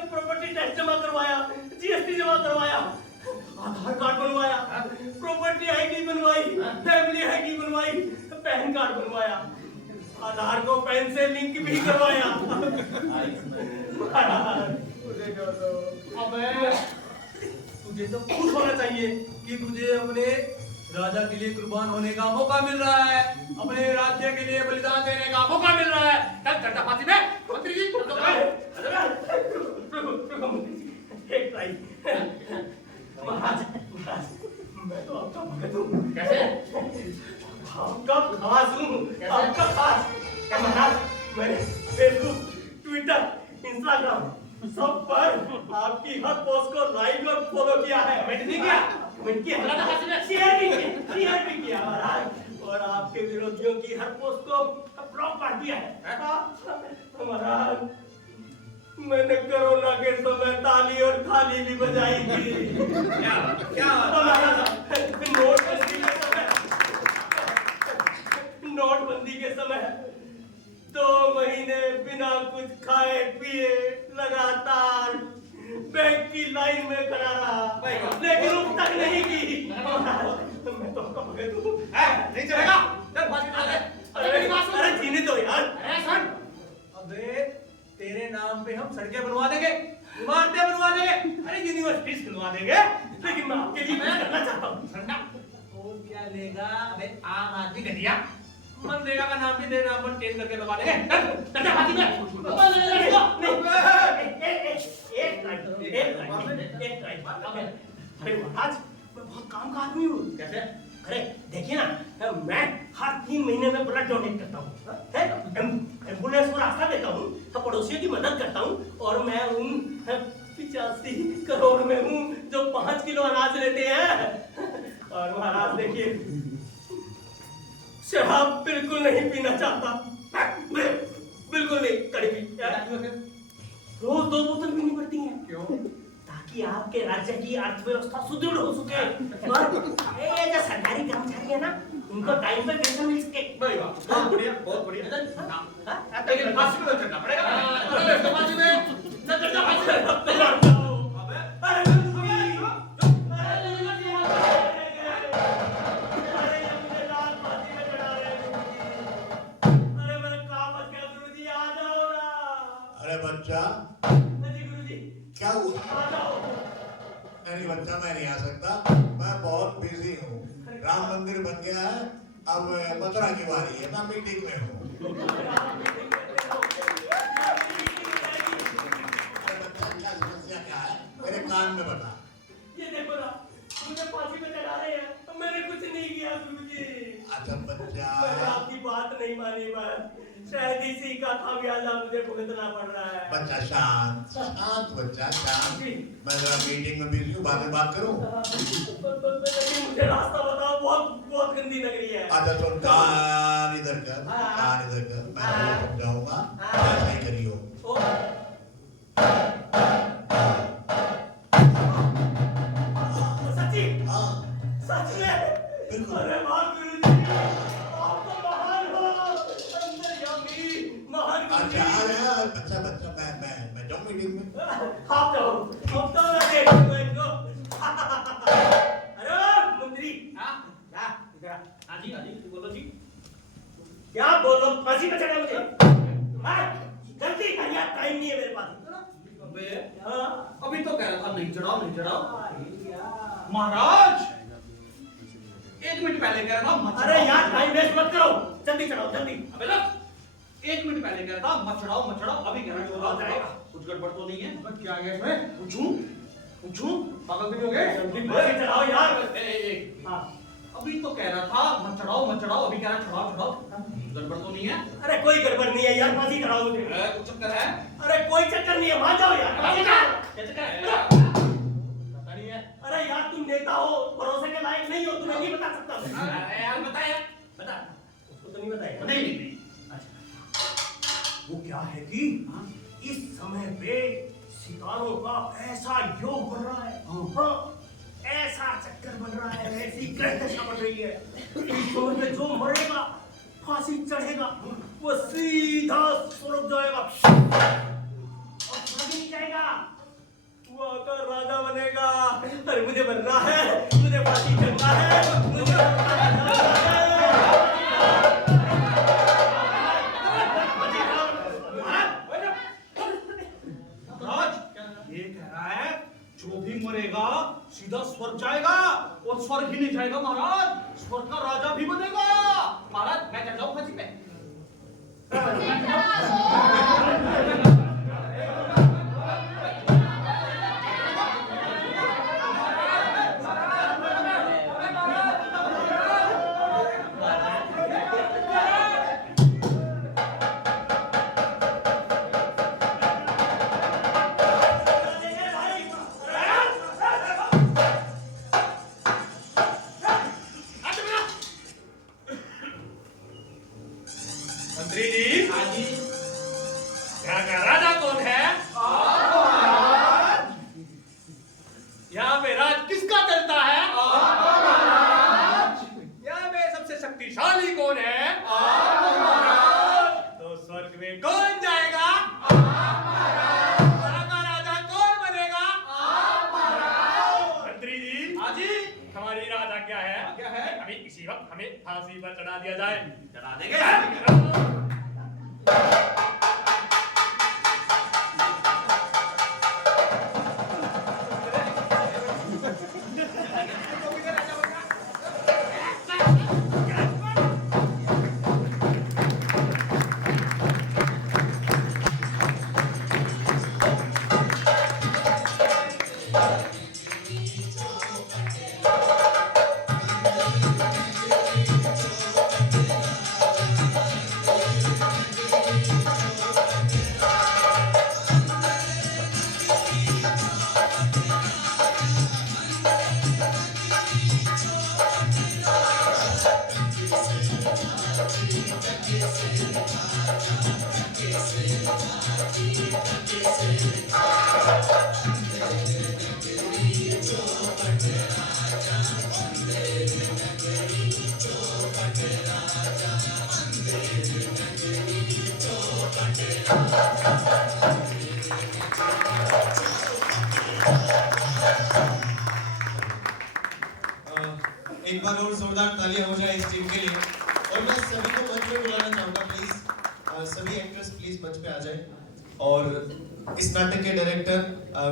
प्रॉपर्टी टैक्स जमा करवाया, जीएसटी जमा करवाया, आधार कार्ड बनवाया, प्रॉपर्टी आईडी बनवाई, फैमिली आईडी बनवाई, पैन कार्ड बनवाया, आधार को पैन से लिंक भी करवाया। अबे तुझे तो खुश होना चाहिए कि तुझे अपने राजा के लिए कुर्बान होने का मौका मिल रहा है, अपने राज्य के लिए बलिदान देने का मौका मिल रहा है। चल चढ़ा फांसी में मंत्री जी। एक ट्राई महाराज महाराज मैं तो आपका भगत हूँ। कैसे? आपका खास हूँ, आपका खास। महाराज मैंने फेसबुक, ट्विटर, इंस्टाग्राम सब पर आपकी हर पोस्ट को लाइक और फॉलो किया है। कमेंट नहीं किया? कमेंट किया, शेयर भी किया महाराज। और आपके विरोधियों की हर पोस्ट को ब्लॉक कर दिया है। महाराज मैंने कोरोना के समय ताली और थाली भी बजाई थी। क्या नोटबंदी के समय 2 महीने बिना कुछ खाए पिए लगातार बैंक की लाइन में खड़ा रहा, लेकिन उस तक नहीं की। मैं तो आपका भगत हूँ। नहीं चलेगा। चल फांसी डाल दे। अरे जीने दो यार। अबे तेरे नाम पे हम सड़कें बनवा देंगे, इमारतें बनवा देंगे, अरे यूनिवर्सिटीज बनवा देंगे। लेकिन मैं आपके लिए कुछ करना चाहता हूँ। ठंडा और क्या लेगा? अबे आम आदमी घटिया मनरेगा का नाम भी तेरे नाम पर चेंज करके लगा देंगे। चल फांसी में। अरे महाराज मैं बहुत काम का आदमी हूँ। कैसे? अरे देखिए ना मैं हर 3 महीने में ब्लड डोनेट करता हूँ, एम्बुलेंस को रास्ता देता हूँ, पड़ोसियों की मदद करता हूँ और मैं उन 85 करोड़ में हूँ जो 5 किलो अनाज लेते हैं। और महाराज देखिए शराब बिल्कुल नहीं पीना चाहता, बिल्कुल नहीं। कड़ी रोज 2 बोतल पीनी पड़ती हैं। क्यों? ताकि आपके राज्य की अर्थव्यवस्था सुदृढ़ हो सके और ये जो सरकारी कर्मचारी है ना उनको टाइम पे पेंशन मिल सके। बहुत बढ़िया बहुत बढ़िया। लेकिन फांसी में तो चढ़ना पड़ेगा। फांसी में चढ़ना पड़ेगा। अरे बच्चा क्या हुआ? नहीं बच्चा मैं नहीं आ सकता, मैं बहुत बिजी हूँ। राम मंदिर बन गया है, अब मथुरा की बारी है, मैं मीटिंग में हूँ। क्या समस्या क्या है मेरे कान में बता। ये देखो ना मुझे फांसी में चढ़ा रहे हैं तो मैंने कुछ नहीं किया गुरुजी। अच्छा बच्चा मैंने आपकी बात नहीं मानी, बस शायद इसी का खामियाजा मुझे भुगतना पड़ रहा है। बच्चा शांत शांत बच्चा शांत। मैं जरा मीटिंग में बिजी हूँ, बाद में बात करूँ। मुझे रास्ता बताओ, बहुत बहुत गंदी लग रही है। अच्छा सुन, कान इधर कर, कान इधर कर, मैं समझाऊंगा ऐसा ही करियो। सच्ची? हाँ सच में? बिल्कुल। अरे वाह गुरुजी, आप तो महान हो, अंतर्यामी महान गुरुजी। अच्छा बच्चा मैं जाऊँ मीटिंग में। आप जाओ, अब तो मैं देखूंगा इनको। अरे मंत्री, क्या इधर आ। हाँ जी बोलो जी। क्या बोलो? फांसी पे चढ़ा मुझे। जल्दी कर यार, टाइम नहीं है मेरे पास। अबे हाँ? अभी तो कह रहा था नहीं चढ़ाओ महाराज। 1 मिनट पहले कह रहा था मत अरे यार टाइम वेस्ट मत करो, जल्दी चढ़ाओ जल्दी। अबे लो 1 मिनट पहले कह रहा था मचड़ाओ मचड़ाओ, अभी कह रहा है हो जाएगा। कुछ गड़बड़ तो नहीं है? क्या गया इसमें? पूछूं पागल भी हो गए? फांसी चढ़ाओ यार। हाँ, अभी तो कह रहा था मचड़ाओ मचड़ाओ, अभी कह रहा है छुड़ाओ छुड़ाओ, गड़बड़ तो नहीं है? अरे कोई गड़बड़ नहीं है यार, फांसी चढ़ाओ मुझे। कुछ चक्कर है? अरे कोई चक्कर नहीं है, मान जाओ यार। क्या चक्कर है? पता नहीं है। अरे यार तुम नेता हो, भरोसे के लायक नहीं हो, तुम्हें नहीं बता सकता मैं। अरे यार बता यार, बता। उसको तो नहीं बताएगा। नहीं। अच्छा, वो क्या है कि इस समय पे सितारों का ऐसा योग बन रहा है, हाँ, ऐसा चक्कर बन रहा है, ऐसी ग्रह दशा बन रही है, इस समय पे जो मरेगा, फांसी चढ़ेगा, वो सीधा स्वर्ग जाएगा और स्वर्ग नहीं जाएगा, वो आकर राजा बनेगा। अरे मुझे बनना है, मुझे फांसी चढ़ना है, मुझे बनना है। ये कह रहा है जो भी मरेगा सीधा स्वर्ग जाएगा, और स्वर्ग ही नहीं जाएगा महाराज, स्वर्ग का राजा भी बनेगा। महाराज मैं चढ़ जाऊं फांसी पे? मंत्री जी, यहाँ का राजा कौन है? यहाँ पे राज किसका चलता है? यहाँ पे सबसे शक्तिशाली कौन है? तो स्वर्ग में कौन जाएगा? यहाँ का राजा कौन बनेगा? मंत्री जी, हमारी राजा क्या है? क्या है? अभी इसी वक्त हमें फांसी पर चढ़ा दिया जाए। चढ़ा देंगे। एक बार और जोरदार तालियां हो जाए इस टीम के लिए। और मैं सभी को मंच पे बुलाना चाहूंगा प्लीज, सभी एक्टर्स प्लीज मंच पे आ जाएं। और इस नाटक के डायरेक्टर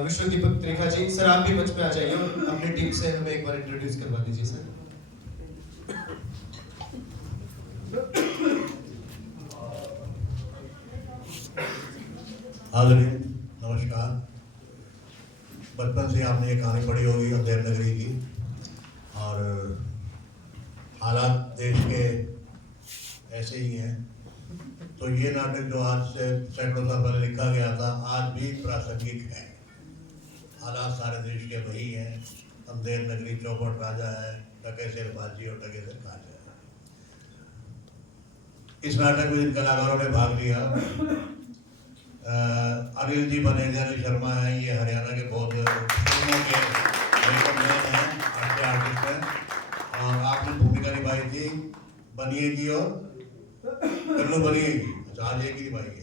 विश्व दीपक त्रिखा जी, सर आप भी मंच पे आ जाइए और अपनी टीम से हमें एक बार इंट्रोड्यूस करवा दीजिए सर। हाज़रीन नमस्कार। बचपन से आपने ये कहानी पढ़ी होगी अंधेर नगरी की, और हालात देश के ऐसे ही हैं। तो ये नाटक जो आज से सैकड़ों साल पहले लिखा गया था, आज भी प्रासंगिक है। हालात सारे देश के वही हैं। अंधेर नगरी चौपट राजा है, टके से बाजी और टके से खाजा है। इस नाटक में जिन कलाकारों ने भाग लिया, अनिल जी बनेजानी शर्मा हैं, ये हरियाणा के बहुत फिल्मों के हैं, अच्छे आर्टिस्ट हैं। और आपने भूमिका निभाई थी बनिए की और कल्लू बनिए की, अच्छा आज एक ही निभाई है।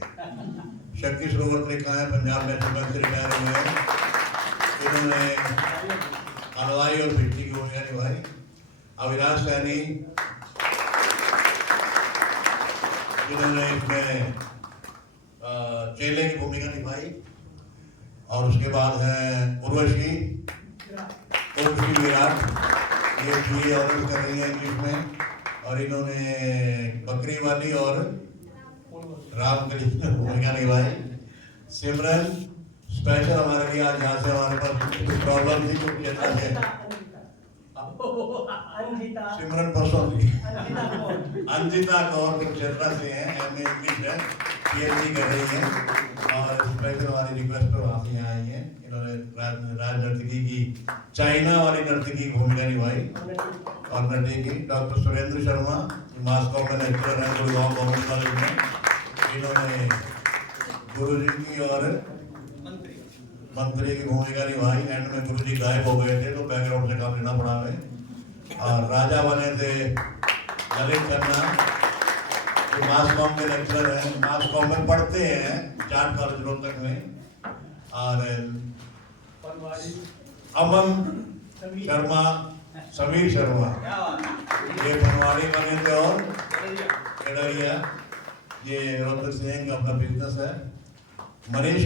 शक्ति सरोवर त्रिखा है, पंजाब नेशनल बैंक से रिटायर हुए हैं। इन्होंने हलवाई और भिट्टी की भूमिका निभाई। अविनाश सैनी जिन्होंने इसमें चेले की भूमिका निभाई। और उसके बाद है उर्वशी विराट, ये भी ऑर्डर कर रही है इंग्लिश में। और इन्होंने बकरी वाली और रामकृष्ण भूमिका निभाई। सिमरन स्पेशल हमारे लिए आज यहाँ से हमारे पास कुछ प्रॉब्लम थी कुछ क्षेत्र से अंजिता सिमरन परसों थी अंजिता कौन? अंजिता कौर कुरुक्षेत्र से हैं, एमए इंग्लिश है, पीएचडी कर रही हैं और स्पेशल हमारी रिक्वेस्ट पर वहाँ से यहाँ आई हैं। इन्होंने राज नर्तकी की चाइना वाली नर्तकी की भूमिका निभाई और नटी की। डॉक्टर सुरेंद्र शर्मा मास्को में लेक्चरर हैं गुड़गांव गवर्नमेंट कॉलेज में। इन्होंने गुरुजी की और मंत्री की भूमिका निभाई। एंड में गुरुजी गायब हो गए थे तो बैकग्राउंड से काम लेना पड़ा हमें। और राजा बने थे ललित खन्ना, जो मास कॉम के लेक्चरर हैं, मास कॉम में पढ़ते हैं 4 कॉलेज रोहतक में। और अमन शर्मा, समीर शर्मा ये बनवाड़ी बने थे और केडरिया ये रोहतक सिंह का अपना बिजनेस है। मनीष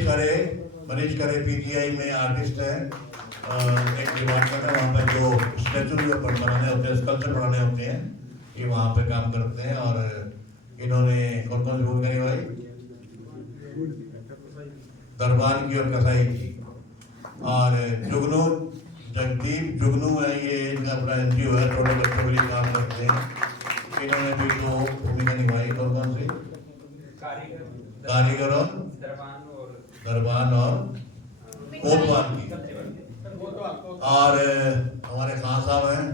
करे पीजीआई में आर्टिस्ट है। एक डिपार्टमेंट है वहाँ पे जो स्टैचू बनाने होते हैं, स्कल्पचर बनाने होते हैं, ये वहाँ पे काम करते हैं। और इन्होंने कौन कौन सी भूमिका निभाई? दरबान की और कसाई की। और जुगनू जगदीप जुगनू है, ये इनका अपना एनजीओ है, छोटे बच्चों के लिए काम करते हैं। इन्होंने भी 2 भूमिका निभाई। कौन कौन सी? कारीगर और दरबान और कोतवाल की। और हमारे खान साहब हैं,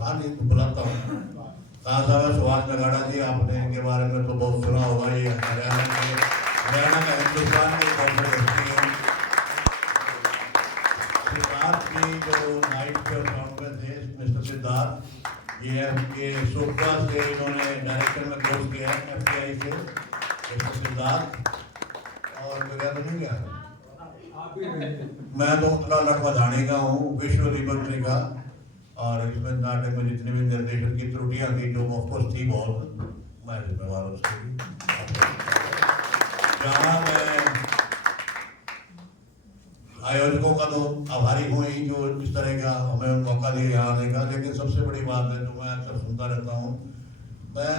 हाँ जी बुलाता हूँ, खान साहब है सुभाष नगाड़ा जी। आपने इनके बारे में तो बहुत सुना होगा। ये हरियाणा का हिंदुस्तान के कॉन्फिडेंसी है। सिद्धार्थ की जो नाइट के साउंड में थे मिस्टर सिद्धार्थ, ये सोपा से इन्होंने डायरेक्शन में कोर्स किया है एफटीआई से मिस्टर सिद्धार्थ। और बगैर नहीं गया मैं तो उत्तरा लड़वाधाणी का हूँ, विश्व रिपब्लिक का। और इसमें नाटक में जितने भी निर्देशन की त्रुटियां थी जो ऑफकोर्स थी बहुत, मैं जिम्मेवार उसकी। जहाँ मैं आयोजकों का तो आभारी हूँ ही जो इस तरह का हमें मौका दिया यहाँ आने का। लेकिन सबसे बड़ी बात है जो मैं अक्सर सुनता रहता हूँ, मैं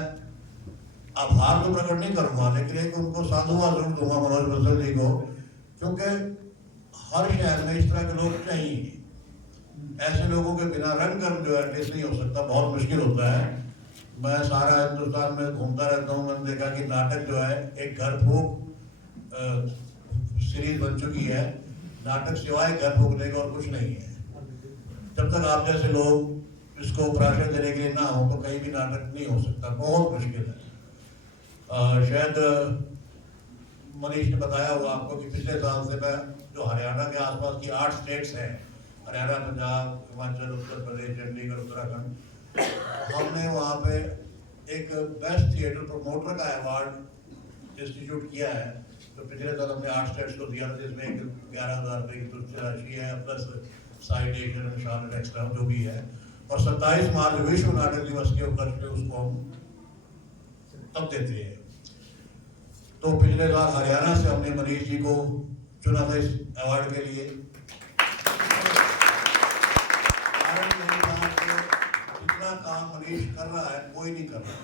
आभार तो प्रकट नहीं करूँगा लेकिन एक उनको साधुवाद जरूर दूंगा मनोज बंसल जी को, क्योंकि हर शहर में इस तरह के लोग चाहिए। ऐसे लोगों के बिना रंग कर्म जो एटलीस्ट नहीं हो सकता, बहुत मुश्किल होता है। मैं सारा हिंदुस्तान में घूमता रहता हूँ, मैंने देखा कि नाटक जो है एक घर फूक सीरीज बन चुकी है। नाटक सिवाय घर फूकने का और कुछ नहीं है। जब तक आप जैसे लोग इसको प्राशर देने के लिए ना हो तो कहीं भी नाटक नहीं हो सकता, बहुत मुश्किल है। शायद मनीष ने बताया हुआ आपको कि पिछले साल से मैं जो हरियाणा के आसपास की 8 स्टेट्स हैं, हरियाणा, पंजाब, हिमाचल, उत्तर प्रदेश, चंडीगढ़, उत्तराखंड, हमने वहाँ पे एक बेस्ट थिएटर प्रमोटर का अवार्ड इंस्टीट्यूट किया है। तो पिछले साल हमने 8 स्टेट्स को दिया था, जिसमें 11,000 रुपये की तुच्छ राशि है प्लस साइटेशन शामिल एक्स्ट्रा जो भी है। और 27 मार्च विश्व नाटक दिवस के उपलक्ष्य में उसको हम तब देते हैं। तो पिछले साल हरियाणा से हमने मनीष जी को चुना था इस अवार्ड के लिए। जितना काम मनीष कर रहा है कोई नहीं कर रहा,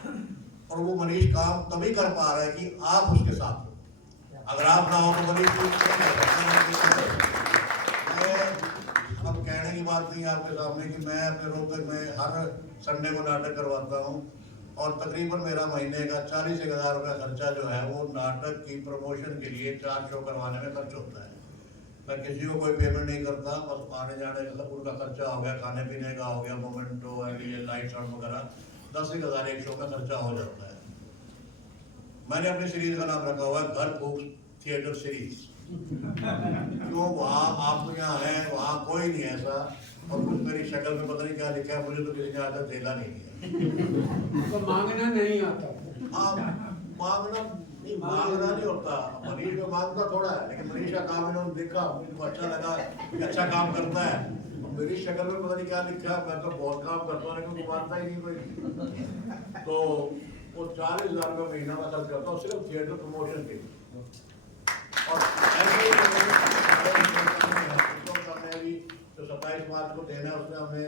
और वो मनीष काम तभी कर पा रहा है कि आप उसके साथ हो। अगर आप ना हो तो मनीष अब कहने की बात नहीं है आपके सामने कि मैं अपने रोहतक में हर संडे को नाटक करवाता हूँ और तकरीबन मेरा महीने का 40,000 रुपया खर्चा जो है वो नाटक की प्रमोशन के लिए 4 शो करवाने में खर्च होता है। मैं किसी को कोई पेमेंट नहीं करता, बस आने जाने का उनका खर्चा हो गया, खाने पीने का हो गया, मोमेंटो ये लाइट साउंड वगैरह 10,000 एक शो का खर्चा हो जाता है। मैंने अपनी सीरीज का नाम रखा हुआ है घर फूक थिएटर सीरीज। क्यों? वहाँ आप तो यहाँ हैं, वहाँ कोई नहीं ऐसा। और कुछ मेरी शक्ल में पता नहीं क्या लिखा है, मुझे तो किसी ने आज तक देखा नहीं है। तो मांगना नहीं आता। मांगना नहीं होता। मनीष को मांगता थोड़ा है, लेकिन मनीष का काम इन्होंने देखा, मुझे अच्छा लगा कि अच्छा काम करता है। मेरी शक्ल में पता नहीं क्या लिखा है, मैं तो बहुत काम करता हूँ लेकिन मानता ही नहीं कोई। तो वो 40,000 रुपये महीना में खर्च करता हूँ सिर्फ थिएटर प्रमोशन के लिए। और ऐसे हमने अभी जो 27 मार्च को देना है उसमें हमने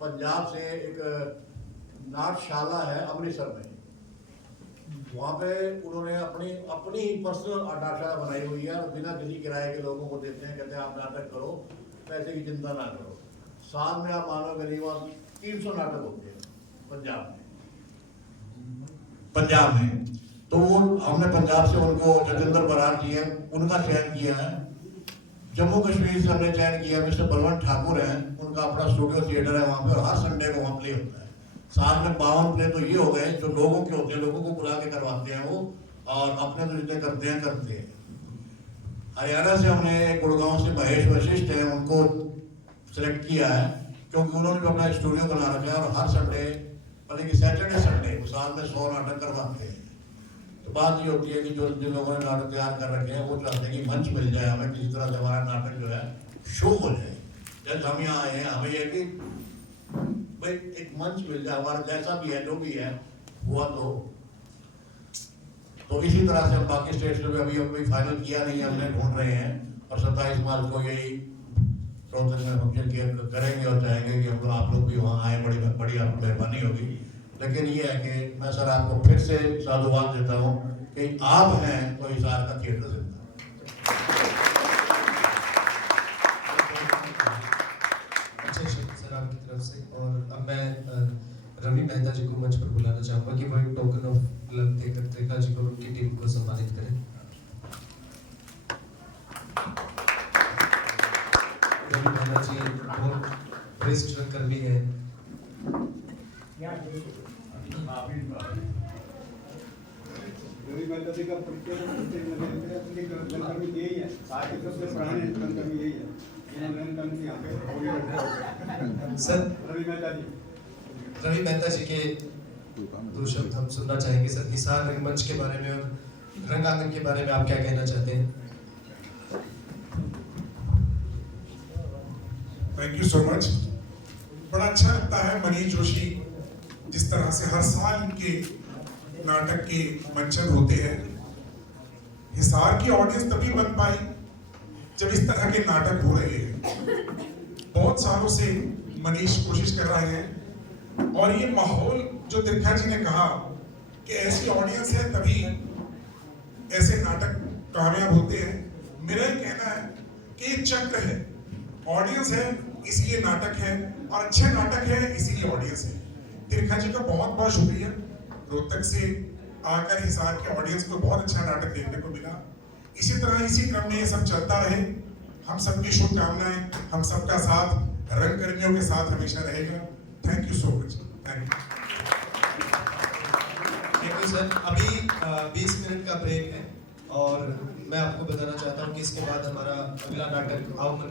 पंजाब से एक नाट्यशाला है अमृतसर में, वहाँ पे उन्होंने अपनी अपनी पर्सनल आटाशा बनाई हुई है और बिना किसी किराए के लोगों को देते हैं, कहते हैं आप नाटक करो, पैसे की चिंता ना करो। साल में आप मानोगे नहीं, वहाँ 300 नाटक होते हैं पंजाब में। तो वो हमने पंजाब से उनको जतेंद्र बराड़ जी हैं, उनका चयन किया है। जम्मू कश्मीर से हमने चयन किया, मिस्टर बलवंत ठाकुर हैं, उनका अपना स्टूडियो थिएटर है वहाँ पे, और हर संडे को वहाँ प्ले होता है। साल में 52 प्ले तो ये हो गए जो लोगों के होते हैं, लोगों को बुला के करवाते हैं वो, और अपने तो जितने करते हैं। हरियाणा से हमने गुड़गांव से महेश वशिष्ठ हैं, उनको सिलेक्ट किया है क्योंकि उन्होंने भी अपना स्टूडियो बना रखा है और हर संडे मतलब कि सैटरडे संडे साल में 100 नाटक करवाते हैं। तो बात ये होती है कि जो जिन लोगों ने नाटक तैयार कर रखे हैं वो चाहते हैं कि मंच मिल जाए हमें, किसी तरह से हमारा नाटक जो है शो हो जाए। जैसे हम यहाँ आए हैं, हमें यह कि भाई एक मंच मिल जाए, हमारा जैसा भी है जो भी है हुआ। तो इसी तरह से हम बाकी स्टेट्स में अभी फाइनल किया नहीं है, हमने ढूंढ रहे हैं, और 27 मार्च को यही रोहतक में फंक्शन करेंगे और चाहेंगे कि हम लोग आप लोग भी वहाँ आए, बड़ी आपको मेहरबानी होगी। लेकिन ये है कि मैं सर आपको फिर से साधुवाद देता हूँ कि आप हैं तो हिसार का थिएटर जिंदा। अच्छे शब्द सर आपकी तरफ से। और अब मैं रवि मेहता जी को मंच पर बुलाना चाहूँगा कि वो एक टोकन ऑफ लव देकर त्रिखा जी को और उनकी टीम को सम्मानित करें। रवि मेहता जी बहुत बेस्ट कर्मी है। रवि मेहता जी का परिचय यही है, सारे सबसे पुराने रंगकर्मी यही है। सर रवि मेहता जी के 2 शब्द हम सुनना चाहेंगे सर, हिसार रंगमंच के बारे में और रंगांगन के बारे में आप क्या कहना चाहते हैं? Thank you so much. बड़ा अच्छा लगता है मनीष जोशी जिस तरह से हर साल इनके नाटक के मंचन होते हैं। हिसार की ऑडियंस तभी बन पाई जब इस तरह के नाटक हो रहे हैं। बहुत सालों से मनीष कोशिश कर रहे हैं, और ये माहौल जो त्रिखा जी ने कहा कि ऐसी ऑडियंस है तभी ऐसे नाटक कामयाब होते हैं। मेरा ये कहना है कि ये चक्र है, ऑडियंस है इसलिए नाटक है, और अच्छे नाटक है इसीलिए ऑडियंस है। त्रिखा जी का बहुत बहुत शुक्रिया, रोहतक से आकर हिसार के ऑडियंस को बहुत अच्छा नाटक देखने को मिला। इसी तरह इसी क्रम में ये सब चलता रहे। हम सबकी शुभकामनाएं हम सबका साथ रंगकर्मियों के साथ हमेशा रहेगा। Thank you so much. Thank you sir. अभी 20 मिनट का ब्रेक है और मैं आपको बताना चाहता हूँ कि इसके बाद हमारा अगला नाटक आओ मन